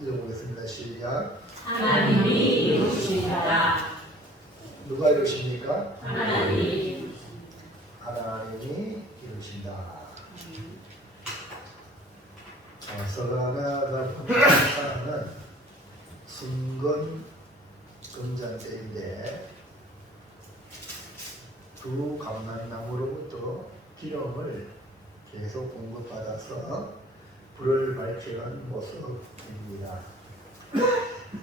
읽어보겠습니다. 시작. 하나님이 이루십니다. 누가 이루십니까? 하나님. 하나님이 이루신다. 서가가 사는 순건 금잔대인데 두 감람나무로부터 기름을 계속 공급받아서 불을 밝히는 모습입니다.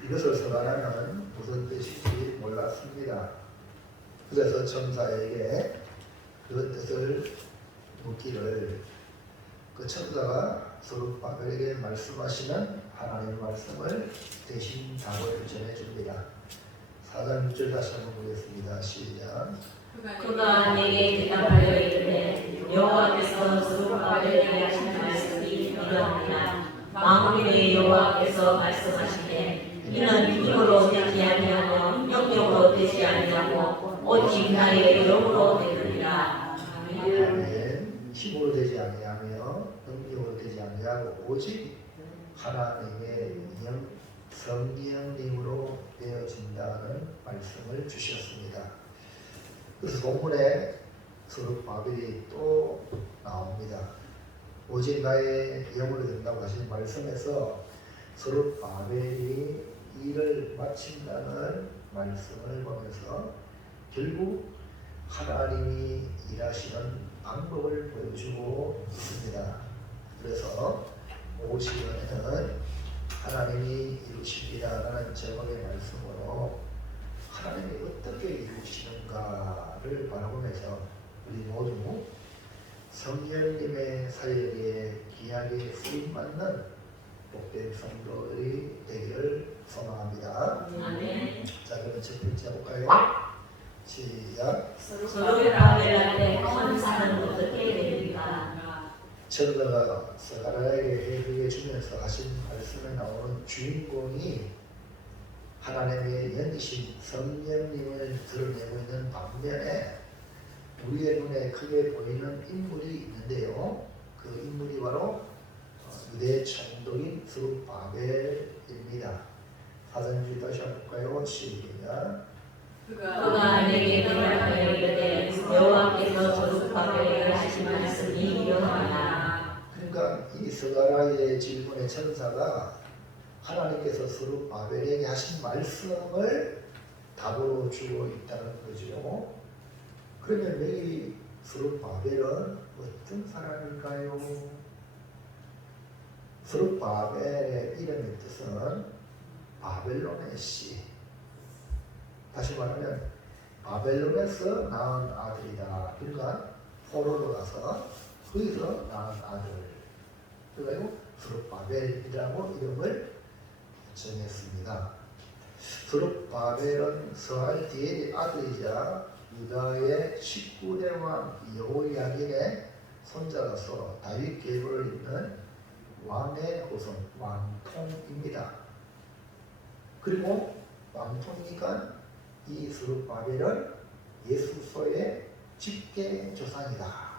이것을 서가라는 무슨 뜻인지 몰랐습니다. 그래서 천사에게 그 뜻을 묻기를 그 천사가 스룹바벨에게 말씀하시는 하나님의 말씀을 대신 답을 전해줍니다. 4장 6절 다시 한번 보겠습니다. 시작. 그가 내게 대답하여 이르되 여호와께서 스룹바벨에게 하신 말씀이 이러하니라. 만군의 여호와께서 말씀하시되 이는 힘으로 되지 아니하며 능력으로 되지 아니하고 오직 나의 영으로 되리라. 아멘. 힘으로 되지 아니하며 능력으로 되지 아니하고 오직 하나님의 영 성령님으로 되어진다는 말씀을 주셨습니다. 그래서 본문에 스룹바벨이 또 나옵니다. 오직 나의 영으로 된다고 하신 말씀에서 스룹바벨이 일을 마친다는 말씀을 보면서 결국 하나님이 일하시는 방법을 보여주고 있습니다. 그래서 50년에는 하나님이 이루십니다라는 제목의 말씀으로 하나님이 어떻게 이루시는가를 바라보면서 우리 모두 성령님의 사역에 귀하게 쓰임받는 복된 성도들이 되기를 소망합니다. 아멘. 자, 그럼 첫 번째 볼까요? 시작. 스룹바벨한테 천사는 어떻게 됩니까? 천사가 스가랴에게 해석해 주면서 하신 말씀에 나오는 주인공이 하나님의 영이신 성령님을 드러내고 있는 반면에 우리의 눈에 크게 보이는 인물이 있는데요. 그 인물이 바로 유대 총독인 스룹바벨입니다. 4장 6절 다시 한번 볼까요? 시작. 그가 내게 대답하여 이르되 여호와께서 스룹바벨에게 하신 말씀이 이러하니라. 그러니까 이 스가랴의 질문의 천사가 하나님께서 스룹바벨에게 하신 말씀을 답으로 주고 있다는 거죠. 그러면 이 스룹바벨은 어떤 사람일까요? 스룹바벨의 이름의 뜻은 바벨론의 씨. 다시 말하면 바벨론에서 낳은 아들이다. 그러니까 포로로 가서 거기서 낳은 아들. 그래가지고 스룹바벨이라고 이름을 정했습니다. 스룹바벨은 스알디엘의 아들이자 유다의 19대 왕 여호야긴의 손자로서 다윗 계보를 잇는 왕의 후손, 왕통입니다. 그리고 왕통이니까 이 스룹바벨은 예수서의 직계 조상이다.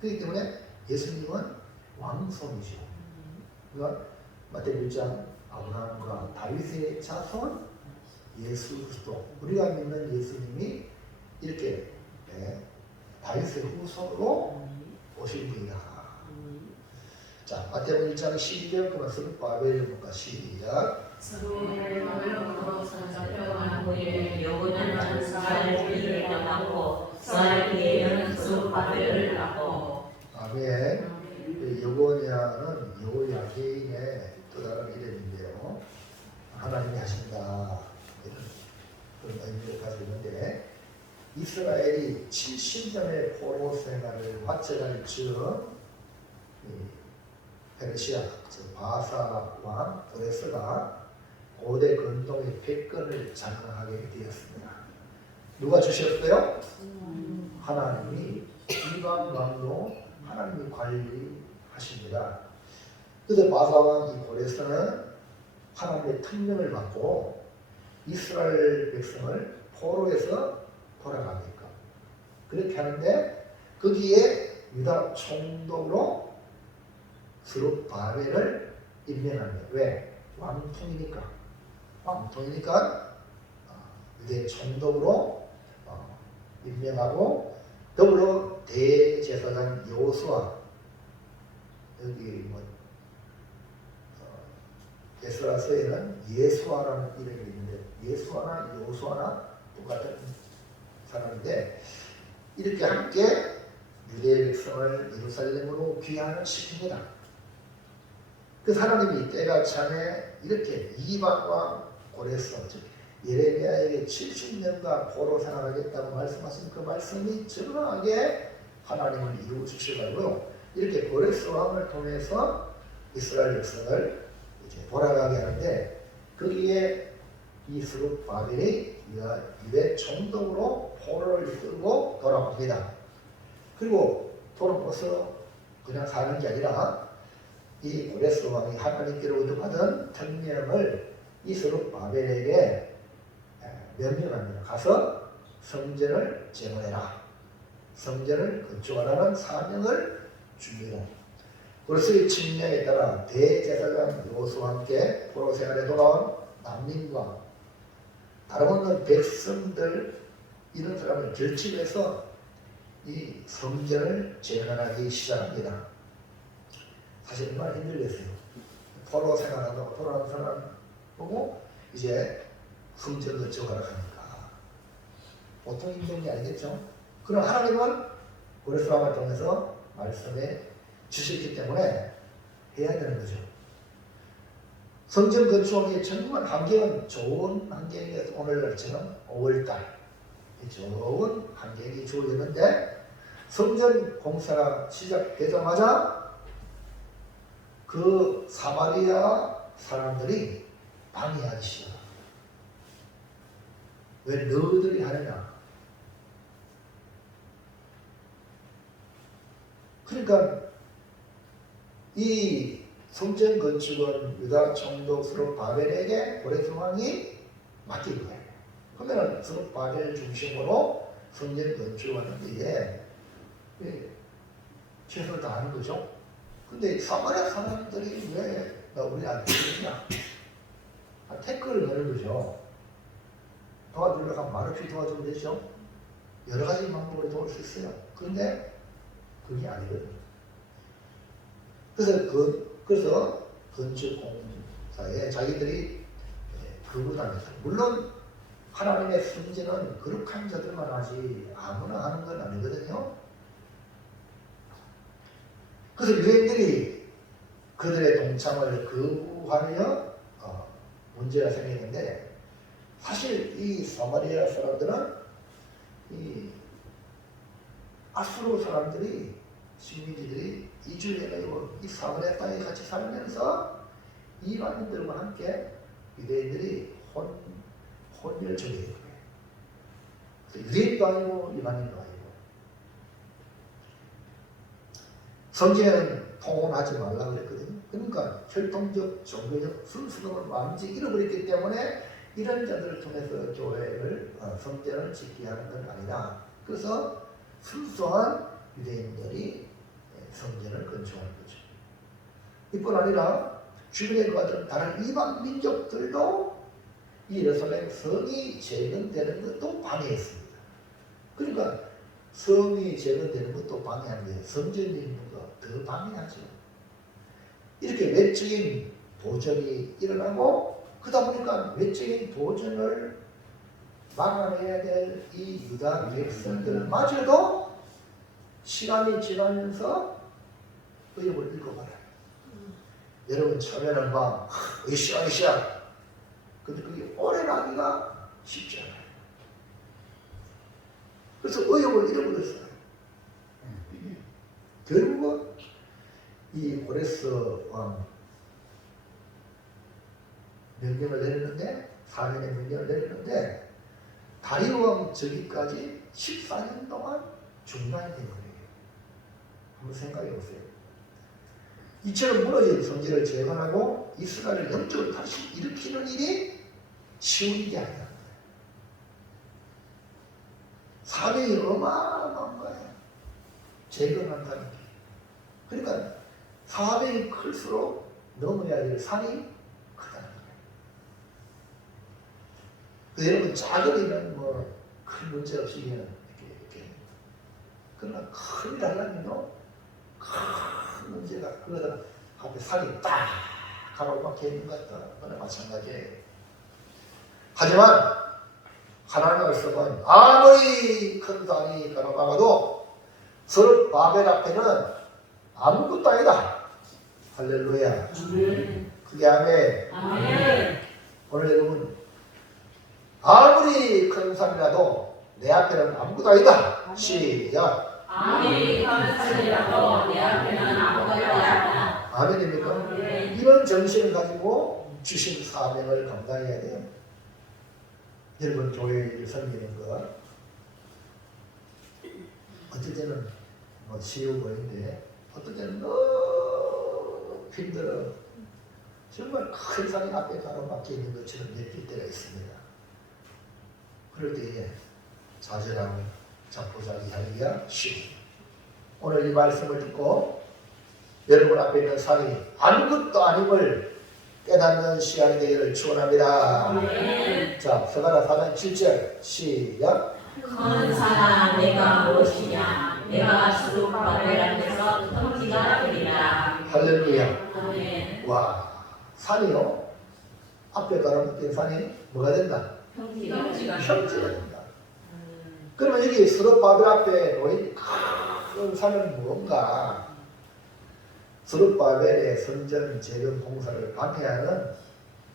그렇기 때문에 예수님은 왕손이죠. 그러니까 마태복음 1장 아브라함과 다윗의 자손 예수 그리스도, 우리가 믿는 예수님이 이렇게 다윗의 후손으로 오신 분이다. 자, 마태복음 1장 12절 그만 스룹바벨 볼까? 시작. 스룹바벨로부터 잡혀간 후에 여호야는 스알디엘을 낳고 스알디엘은 스룹바벨을 낳고. 아멘. 여호야는 여호야긴의 또 다른 이름인데요. 하나님이 하신다. 이런 그런 의미를 가지고 있는데 이스라엘이 70년의 포로 생활을 마쳐갈 즈음 페르시아, 즉 바사 왕 그레스가 고대 건동의 패권을 장악하게 되었습니다. 누가 주셨어요? 하나님이 이방 왕도 하나님이 관리하십니다. 그래서 바사 왕 이 고레스는 하나님의 특명을 받고 이스라엘 백성을 포로에서 돌아가니까 그렇게 하는데 거기에 유다 총독으로 스룹바벨을 임명합니다. 왜? 왕통이니까 유대 총독으로 임명하고 더불어 대제사장 여호수아 여기 에스라서에는 예수아라는 이름이 있는데 예수아나 여호수아나 똑같은 사람인데 이렇게 함께 유대 백성을 예루살렘으로 귀환을 시킵니다. 그 하나님이 때가 참에 이렇게 이방과 고레스 즉 예레미야에게 70년간 포로 생활하겠다고 말씀하신 그 말씀이 정확하게 하나님을 이루어 주셔가지고 이렇게 고레스 왕을 통해서 이스라엘 백성을 이제 돌아가게 하는데 거기에 이 스룹바벨이 유대 총독으로 포로를 이끌고 돌아옵니다. 그리고 돌아와서 그냥 사는 게 아니라 이 고레스 왕이 하나님께로부터 받은 특명을 이 스룹바벨에게 명령합니다. 가서 성전을 재건해라. 성전을 건축하라는 사명을 줍니다. 고레스의 칙령에 따라 대제사장 여호수아와 함께 포로 생활에 돌아온 난민과 다름없는 백성들 이런 사람을 결집해서 이 성전을 재건하기 시작합니다. 사실 얼마나 힘들겠어요. 포로 생활하다가 돌아온 사람 보고 이제 성전 건축하러 가니까 보통 힘든 게 아니겠죠. 그럼 하나님은 고레스 왕을 통해서 말씀해 주셨기 때문에 해야 되는 거죠. 성전 건축하기에 정말 환경은 좋은 환경이어서 오늘날처럼 5월달 좋은 환경이 주어졌는데 성전 공사가 시작되자마자 그 사마리아 사람들이 방해하기 시작합니다. 왜 너희들이 하느냐? 그러니까 이 성전 건축은 유다 총독 스룹바벨에게 고레스 왕이 맡긴 거예요. 그러면 스룹바벨 중심으로 성전 건축하는데 최선을 다하는 거죠. 근데 사마리아 사람들이 왜 우리한테 그러냐? 태클을 거는 거죠. 도와주려고 하면 말없이 도와주면 되죠. 여러 가지 방법으로 도울 수 있어요. 그런데 그게 아니거든요. 그래서 건축공사에 자기들이 거부당했다. 물론 하나님의 성전은 거룩한 자들만 하지 아무나 하는 건 아니거든요. 그래서 유대인들이 그들의 동참을 거부하며 문제가 생기는데 사실 이 사마리아 사람들은 이 아수르 사람들이 식민지들이 이주해가지고 이 사마리아 땅에 같이 살면서 이방인들과 함께 유대인들이 혼혈적이 된 거예요. 유대인도 아니고 이방인도 아니고 성전에는 통혼하지 말라고 그랬거든요. 그러니까 혈통적, 종교적 순수성을 완전히 잃어버렸기 때문에 이런 자들을 통해서 교회를 성전을 짓게 하는 건 아니다. 그래서 순수한 유대인들이 성전을 건축하는 거죠. 이뿐 아니라 주변에 거하던 다른 이방 민족들도 이 예루살렘 성이 재건되는 것도 방해했습니다. 그러니까 성이 재건되는 것도 방해하는데 성전이 있는 거 더 방해하죠. 이렇게 외적인 도전이 일어나고 그러다 보니까 외적인 도전을 막아내야 될 이 유다 백성들마저도 시간이 지나면서 의욕을 잃어버려요. 여러분 처음에는 막 으쌰으쌰 근데 그게 오래 가기가 쉽지 않아요. 그래서 의욕을 잃어버렸어요. 결국은 이 고레스 왕 명령을 내리는데 4년의 명령을 내리는데 다리오 왕 저기까지 14년 동안 중단이 된 거예요. 한번 생각해 보세요. 이처럼 무너진 성전을 재건하고 이스라엘을 영적으로 다시 일으키는 일이 쉬운 일이 아니라 사명이 어마어마한 거예요. 재건한다는 게. 그러니까 사명이 클수록 넘어야 될 산이 크다. 여러분 작은 일은 뭐 큰 문제 없이 그냥 이렇게 그러나 큰일 하려면요 큰 문제가 그러다 앞에 산이 딱 가로막혀 있는 것 같다. 그거나 마찬가지예요. 하지만 하나님의 말씀은 아무리 큰 산이 가로막아도 서로 바벨 앞에는 아무것도 아니다. 할렐루야. 그게 아멘. 오늘 여러분 아무리 큰 산이라도 내 앞에는 아무것도 아니다. 시작. 아무리 큰 산이라도 내 앞에는 아무것도 아니다. 아멘입니까? 이런 정신을 가지고 주신 사명을 감당해야 돼요. 여러분 교회를 섬기는 거 어떨 때는 뭐 쉬운 거인데 어떨 때는 너무 힘들어. 정말 큰 산이 앞에 가로막혀 있는 것처럼 느낄 때가 있습니다. 그럴 때에 좌절하고 자포자기하기가 쉽습니다. 오늘 이 말씀을 듣고 여러분 앞에 있는 산이 아무것도 아님을 깨닫는 시간이 되기를 축원합니다. 자, 스가랴 4장 7절 시작. 큰 산아 내가 무엇이냐 내가 수르바벨 앞에서 평지가 되리라. 할렐루야. 아멘. 와, 산이요 앞에 가로막힌 산이 뭐가 된다? 평지가 평지가 된다. 그러면 여기 스룹바벨 앞에 놓인 큰 산은 뭔가? 스룹바벨의 성전 재건 공사를 방해하는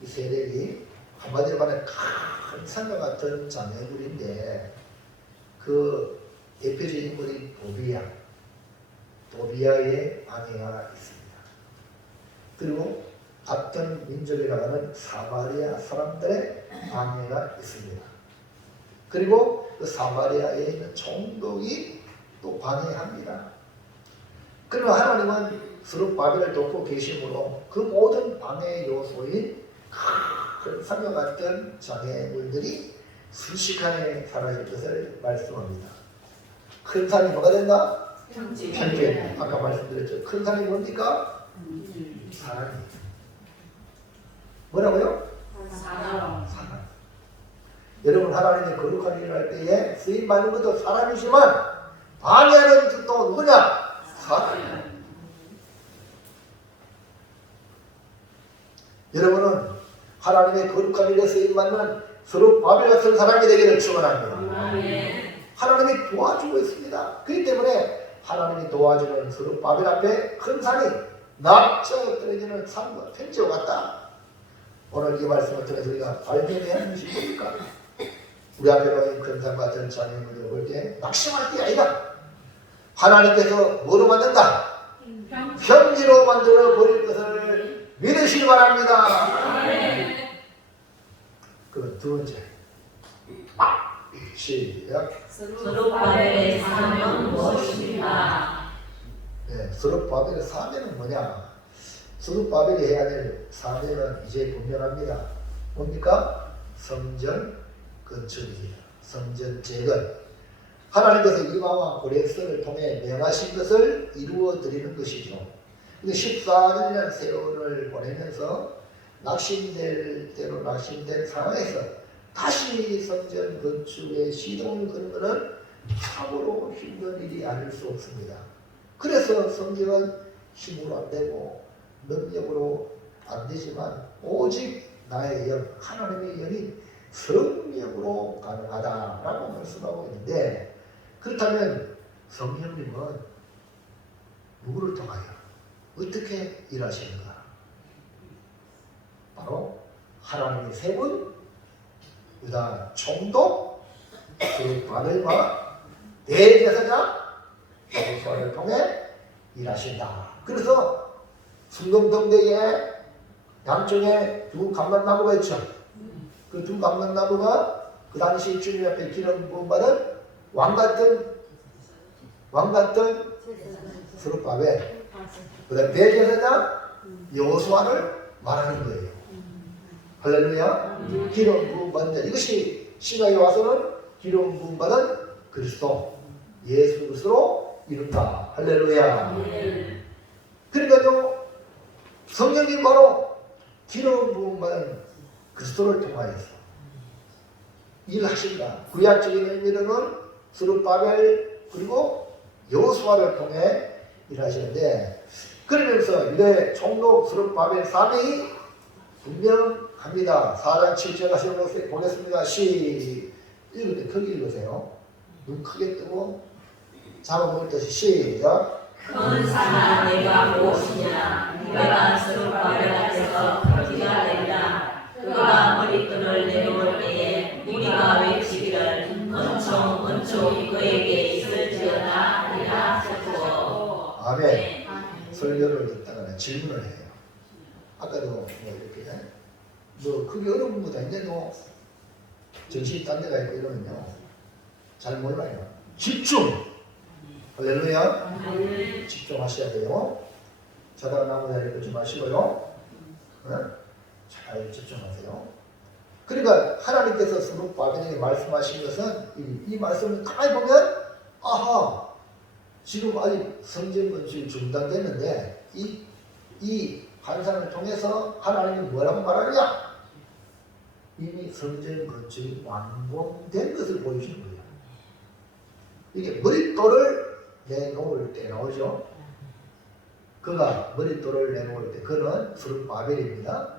이 세력이 한마디로 말하면 큰 산과 같은 장애물인데 그 대표적인 인물이 도비아의 방해가 있습니다. 그리고 같은 민족이라고 하는 사마리아 사람들의 방해가 있습니다. 그리고 그 사마리아에 있는 총독이 또 방해합니다. 그러나 하나님은 스룹바벨을 돕고 계심으로 그 모든 방해 요소인 큰 산과 같은 장애물들이 순식간에 사라질 것을 말씀합니다. 큰 산이 뭐가 된다? 평지. 아까 말씀드렸죠. 큰 산이 뭡니까? 사랑이. 뭐라고요? 사랑. 사랑. 여러분 하나님의 거룩한 일을 할 때에 쓰임받는 것도 사람이지만 방해하는 또 누구냐? 사람. 여러분은 하나님의 거룩한 일에 쓰임받는 스룹바벨 같은 사람이 되기를 축원합니다. 하나님이 도와주고 있습니다. 그렇기 때문에 하나님이 도와주는 스룹바벨 앞에 큰 산이 납작 떨어지는 산과 평지와 같다. 오늘 이 말씀을 통해서 우리가 발견해야 하는 것이 뭡니까? 우리 앞에 놓인 큰 산 같은 장애물을 볼 때 낙심할 게 아니다. 하나님께서 뭐로 만든다? 평지로 만들어 버릴 것을 믿으시기 바랍니다. 그럼 두 번째 시작. 스룹바벨의 사명은 무엇입니까? 네, 스룹바벨의 사명은 뭐냐? 스룹바벨이 해야 될 사명은 이제 분명합니다. 뭡니까? 성전 건축입니다. 성전 재건. 하나님께서 이방와 고레스를 통해 명하신 것을 이루어 드리는 것이죠. 14년이라는 세월을 보내면서 낙심될 상황에서 다시 성전 건축에 시동을 거는 것은 참으로 힘든 일이 아닐 수 없습니다. 그래서 성경은 힘으로 안 되고 능력으로 안 되지만 오직 나의 영, 하나님의 영이 성령으로 가능하다라고 말씀하고 있는데, 그렇다면 성령님은 누구를 통하여 어떻게 일하시는가? 바로 하나님의 세 분, 그다음 총독, 스룹바벨과 대제사장 여호수아를 통해 일하신다. 그래서 순금동대에 양쪽에 두 감람나무가 있죠. 그 두 감람나무가 그 당시 주님 앞에 기름 부음 받은 왕같은 스룹바벨, 그다음 대제사장 여호수아를 말하는 거예요. 할렐루야. 기름 부음 받은 자, 이것이 신약에 와서는 기름 부음 받은 그리스도 예수 그리스도로 이룬다. 할렐루야. 그러니까요, 성령님 바로 기름 부음 받은 그리스도를 통하여서 일하신다. 구약적인 의미로는 스룹바벨 그리고 여호수아를 통해 일하시는데, 그러면서 유대 총독 스룹바벨 3명이 분명합니다. 4장 7절 다시 보겠습니다. 읽을 때 크게 읽으세요. 눈 크게 뜨고 잡아먹을 듯이 시작. 큰 산아 내가 무엇이냐 내가 스룹바벨 앞에서 크기가 된다. 그가 머리끈을 내놓을 때에 우리가 외치기를 은총 그에게 있을지어다 하리라 하셨고. 아멘. 설교를 듣다가 질문을 해요. 아까도 뭐 이렇게 뭐 그게 어려운 것도 아닌데도 정신이 딴 데가 있고 이러면요 잘 몰라요. 집중! 할렐루야. 집중하셔야 돼요. 자다가 나무 자리 끄지 마시고요. 잘 집중하세요. 그러니까 하나님께서 스룹바벨에게 말씀하신 것은 이 말씀을 가만히 보면 아하, 지금 아직 성전 건축이 중단됐는데 이 환상을 통해서 하나님이 뭐라고 말하느냐? 이미 성전 건축이 완공된 것을 보여주는 거예요. 이게 머릿돌을 내놓을 때 나오죠. 그가 머릿돌을 내놓을 때 그는 스룹바벨입니다.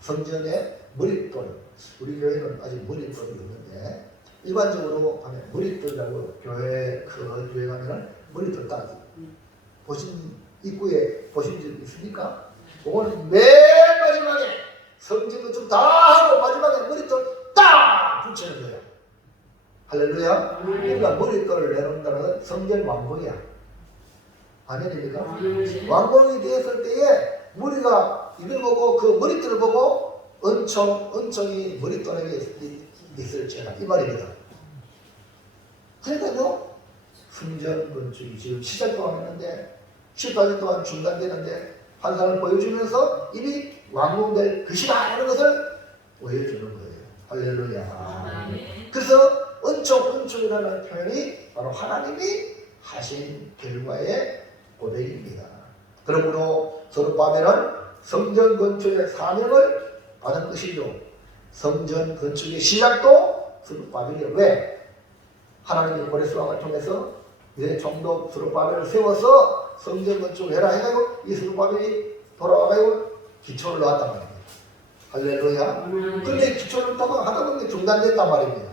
성전의 머릿돌. 우리 교회는 아직 머릿돌이 없는데 일반적으로 하면 머릿돌이라고 교회 가면 머릿돌 따기 보신 입구에 보신 적 있습니까? 그거는 맨 마지막에 성전 건축 다 하고 마지막에 머릿돌 딱 붙이는 거예요. 할렐루야. 그러니까 머릿돌을 내놓는다는 건 성전 완공이야. 아멘입니까? 완공이 되었을 때에 우리가 이걸 보고 그 머릿돌을 보고 은총이 머릿돌에게 있을지어다 이 말입니다. 그러니까요 성전 건축이 지금 시작도 안 했는데 18년 동안 중단되는데 환상을 보여주면서 이미 완공될 것이다 하는 것을 보여주는 거예요. 할렐루야. 그래서 은총이라는 표현이 바로 하나님이 하신 결과의 고백입니다. 그러므로 스룹바벨은 성전 건축의 사명을 받은 것이죠. 성전 건축의 시작도 스룹바벨이에요. 왜? 하나님이 고레스왕을 통해서 이제 총독 스룹바벨을 세워서 성전 건축을 해라 해가지고 이 스룹바벨이 돌아와가지고 기초를 놓았단 말입니다. 할렐루야. 근데 기초를 하다 보니 중단됐단 말입니다.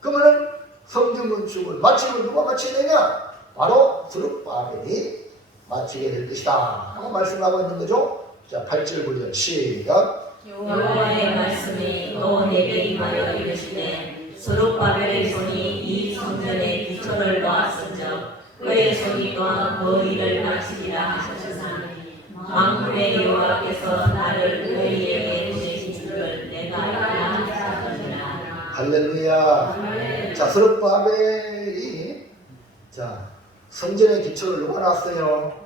그러면 성전 건축을 마치면 누가 마치게 되냐? 바로 스룹바벨이 마치게 될 것이다 라고 말씀하고 있는 거죠. 자, 8절 9절 시작. 여호와의 말씀이 또 내게 임하여 이르시되 스룹바벨의 손이 이 성전의 기초를 놓았은즉 그의 손이 또한 그 일을 마치리라 하셨으니 만군의 여호와께서 나를 그에게 보내신 줄을 내가 알았느니라. 할렐루야. 자, 스룹바벨이 성전의 기초를 누가 놨어요?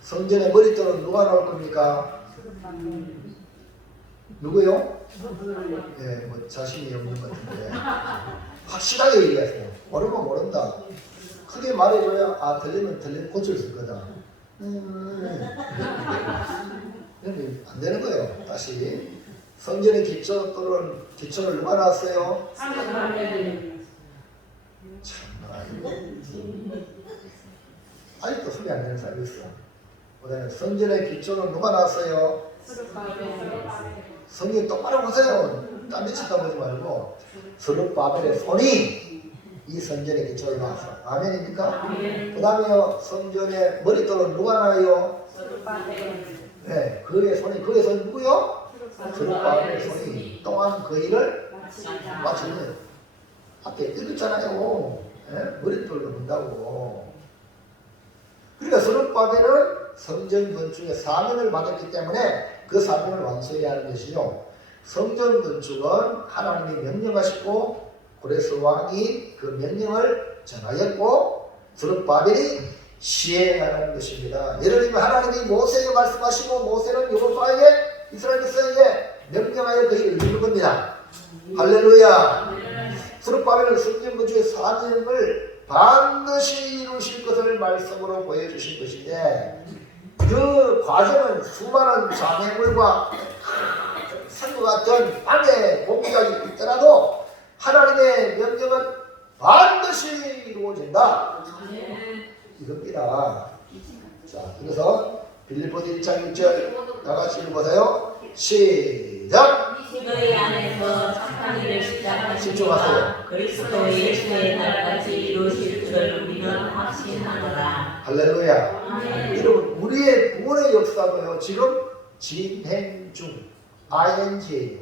성전의 머릿돌은 누가 놓을 겁니까? 누구요? 예, 뭐 자신이 없는 것 같은데 확실하게 얘기하세요. 모르면 모른다. 크게 말해줘야 들리면 고칠 수 있거든. 안 되는 거예요. 다시 성전의 기초를 누가 놨어요? 아직도 소리 안 되는 사람이 있어. 그다음에 성전의 기초는 누가 놨어요? 성경 똑바로 보세요. 딴 데 치다 보지 말고 스룹바벨의 손이 이 성전의 기초를 놨어. 아멘입니까? 그 다음에 성전의 머릿돌은 누가 놔요? 네, 그의 손이 누구요? 스룹바벨의 손이 또한 그 일을 마치는 거예요. 앞에 읽었잖아요. 네? 머릿돌로 본다고. 그러니까 스룹바벨은 성전 건축의 사명을 받았기 때문에 그 사명을 완수해야 하는 것이죠. 성전 건축은 하나님이 명령하시고 고레스 왕이 그 명령을 전하였고 스룹바벨이 시행하는 것입니다. 예를 들면 하나님이 모세에게 말씀하시고 모세는 여호수아에게 이스라엘 백성에게 명령하여 그 일을 이루는 겁니다. 할렐루야. 스룹바벨은 성전 건축의 사명을 반드시 이루실 것을 말씀으로 보여주신 것인데 그 과정은 수많은 장애물과 산과 같은 밤에 공기가 있더라도 하나님의 명령은 반드시 이루어진다. 이겁니다. 자, 그래서 빌립보서 1장 1절 다같이 읽어보세요. 시작. 너희 안에서 착한 일을 시작하신 집중하세요. 이가 그리스도 예수의 날까지 이루실 줄을 우리는 확신하노라. 할렐루야. 아멘. 여러분, 우리의 구원의 역사가요 지금 진행 중 ing예요.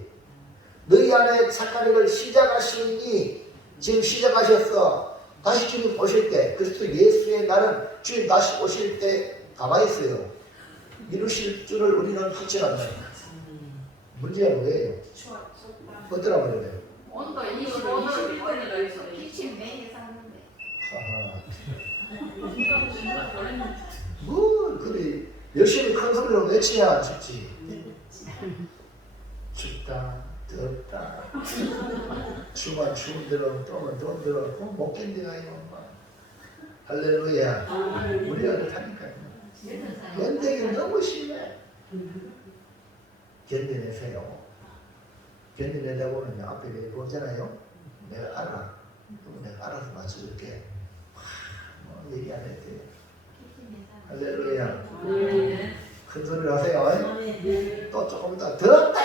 너희 안에 착한 일을 시작하시니 지금 시작하셨어. 다시 주님 오실 때, 그리스도 예수의 날은 주님 다시 오실 때 가만히 있어요. 이루실 줄을 우리는 확신한다. 문제가 뭐예요? 어떠라 말이에요? 온도 25도 21분이라 해서 기침 매일 샀는데 뭐 그래 열심히 큰 소리로 외치야 안 춥지. 춥다 덥다 추면 추운 대로 또면 더운 대로 그건 못 견뎌요. 할렐루야. 우리가 그렇다니까요. 연대기 너무 심해. 견뎌내세요. 견뎌내다 보면 앞에 내가 오잖아요. 내가 알아. 그럼 내가 알아서 맞춰줄게. 뭐 얘기 안 해도 돼요. 할렐루야. 큰 소리를 하세요. 또 조금 더 들었다.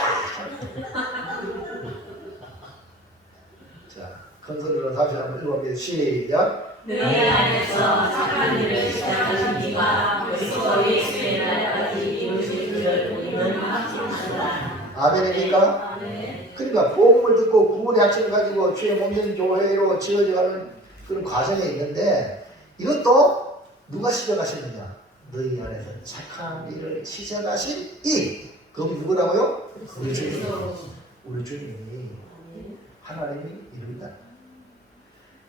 자, 큰 소리로 다시 한번 읽어볼게요. 시작. 너희 안에서 착한 일을 시작하신 이가 그리스도 예수의 날까지 이루실 줄을 우리는 확신한다. 아멘입니까? 아멘. 그러니까 복음을 듣고 구원의 약속을 가지고 주의 몸된 교회로 지어져가는 그런 과정이 있는데 이것도 누가 시작하셨느냐? 너희 안에서 착한 일을 시작하신 이 그분이 누구라고요? 우리 주님. 우리 주님이 하나님이 이루다.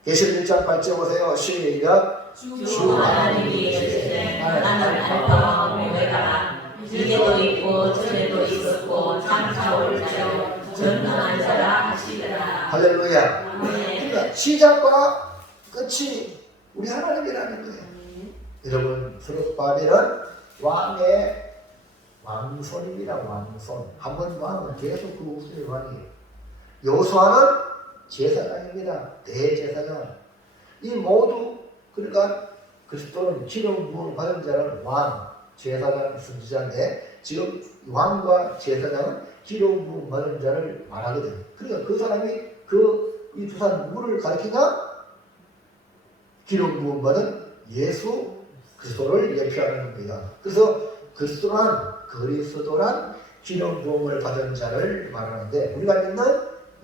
계시록 1장 8절 보세요. 시작. 주 하나님이 이르시되 나는 알파와 오메가라. 이제도 있고 전에도 있었고 장차 올 자요 전능한 자라 하시더라. 할렐루야. 아멘. 그러니까 시작과 끝이 우리 하나님이라는 거예요. 여러분, 스룹바벨은 왕의 왕손입니다. 왕손. 한 번 왕은 계속 그 우수의 왕이에요. 여호수아는 제사장입니다. 대제사장. 이 모두 그러니까 그리스도는 기름 부음을 받은 자는 왕, 제사장, 선지자인데 지금 왕과 제사장은 기름 부음 받은 자를 말하거든요. 그러니까 그 사람이 이 두 사람 누구를 가리키냐? 기름 부음 받은 예수 그리스도를 예표하는 겁니다. 그래서 그리스도란 기름 부음을 받은 자를 말하는데 우리가 믿는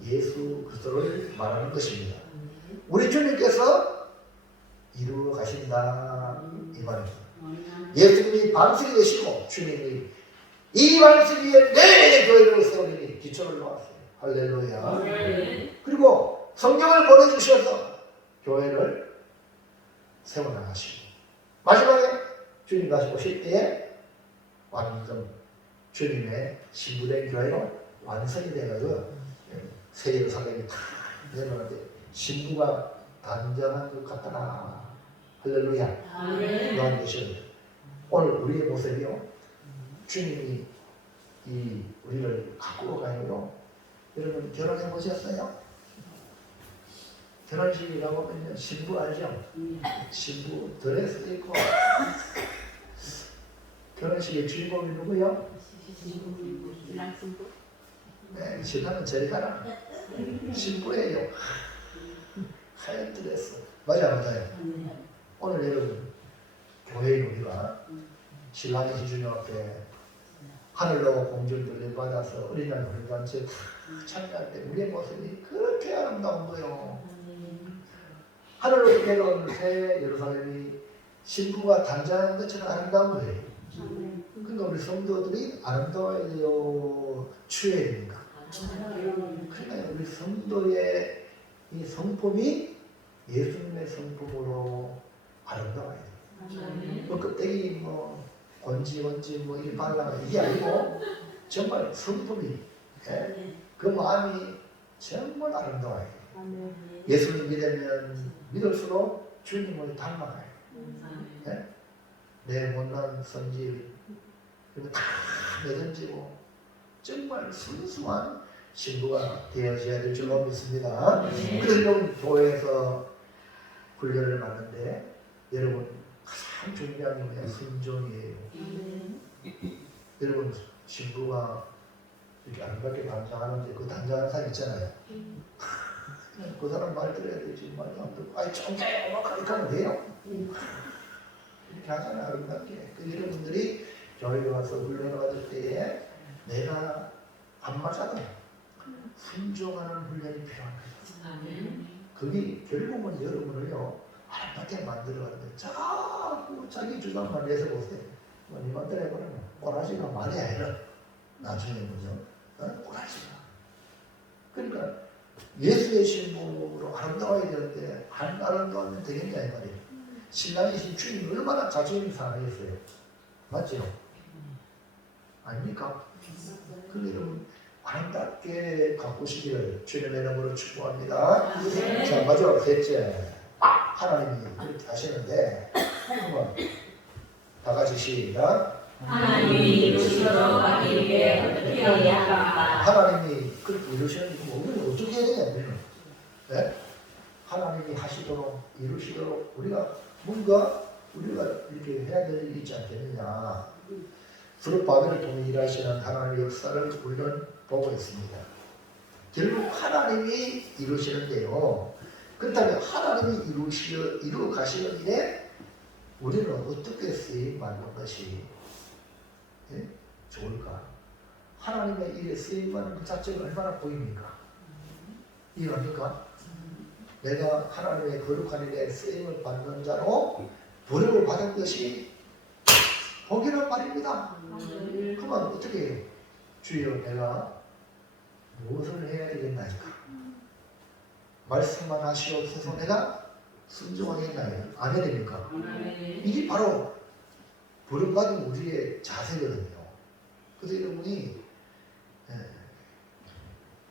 예수 그리스도를 말하는 것입니다. 우리 주님께서 이루어 가신다 이 말입니다. 예수님이 반석이 되시고 주님이 이 반석 위에 내 교회를 세우리니 기초를 놓았어요. 할렐루야. 그리고 성경을 보내주셔서 교회를 세워나가시고 마지막에 주님 다시 오실 때에 완전 주님의 신부된 교회로 완성이 되어서 새 예루살렘이 다 내려오는데 신부가 단장한 것 같더라. 할렐루야. 요한 계시록. 오늘 우리의 모습이요. 주님이 우리를 갖고 가요. 여러분 결혼해 보셨어요? 결혼식이라고 하면 신부 알죠? 신부 드레스도 있고 결혼식의 주인공이 누구요? 네, 신랑은 저리 가라. 신부예요. 하얀 드레스. 맞아요. 오늘 여러분 교회인 우리가 신랑의 기준이 앞에 하늘로 공전들을 받아서 어린날 훈련단체 다 참여할 때 우리의 모습이 그렇게 아름다운 거예요. 하늘로 내려온 새 예루살렘이 신부가 단장한 것처럼 아름다운 거예요. 그러니까 우리 성도들이 아름다워야 돼요. 추해야 되니까. 그러니까 우리 성도의 이 성품이 예수님의 성품으로 아름다워야 돼요. 뭐 껍데기 뭐 건지 뭐 이렇게 발라가 이게 아니고 정말 성품이 그 마음이 정말 아름다워요. 예수를 믿으면 믿을수록 주님을 닮아가요. 내 못난 성질 다 내던지고 정말 순수한 신부가 되어져야 될 줄로 믿습니다. 그래서 여러분 교회에서 훈련을 받는데 여러분 가장 중요한 게 뭐냐? 순종이에요. 여러분 신부가 이렇게 아름답게 단장하는데 그 단장하는 사람 있잖아요. 그 사람 말 들어야 되지 말도 안 듣고 아이 정자에 오락하게 하면 돼요. 이렇게 하잖아요. 아름답게. 그 여러분들이 교회에 와서 훈련을 받을 때에 내가 안 맞아도 순종하는 훈련이 필요합니다. 그게 결국은 여러분을요 아름답게 만들어가는데 자꾸 자기 주장만 내서 보세요. 뭐 니만들 해보면 꼬라지가 말이 아니라 나중에는요 꼬라지가. 그러니까 예수의 신부로 아름다워야 되는데 안 아름다우면 되겠냐 이 말이에요. 신랑이신 주님이 얼마나 자존심이 상하겠어요. 맞죠? 아닙니까? 그 여러분 아름답게 가꾸시기를 주님의 이름으로 축복합니다. 자 마지막 셋째, 하나님이 그렇게 하시는데 한번 다 같이 시작. 하나님이 이루시러 가기 위해 어떻게 해야 할까? 하나님이 그렇게 이루시는데 우리는 어떻게 해야 되냐 우리는? 네? 하나님이 하시도록 이루시도록 우리가 뭔가 우리가 이렇게 해야 될 일이 있지 않겠느냐. 스룹바벨을 통해 일하시는 하나님의 역사를 우리는 보고 있습니다. 결국 하나님이 이루시는데요. 그렇다면 하나님이 이루어 가시는 일에 우리는 어떻게 쓰임 받는 것이 좋을까? 하나님의 일에 쓰임 받는 그 자체가 얼마나 보입니까? 이해합니까? 내가 하나님의 거룩한 일에 쓰임을 받는 자로 부름을 받은 것이 복이란 말입니다. 그러면 어떻게 해요? 주여 내가 무엇을 해야 되겠나이까? 말씀만 하시옵소서. 내가 순종하겠나요? 안 해야 됩니까? 이게 바로 부름받은 우리의 자세거든요. 그래서 여러분이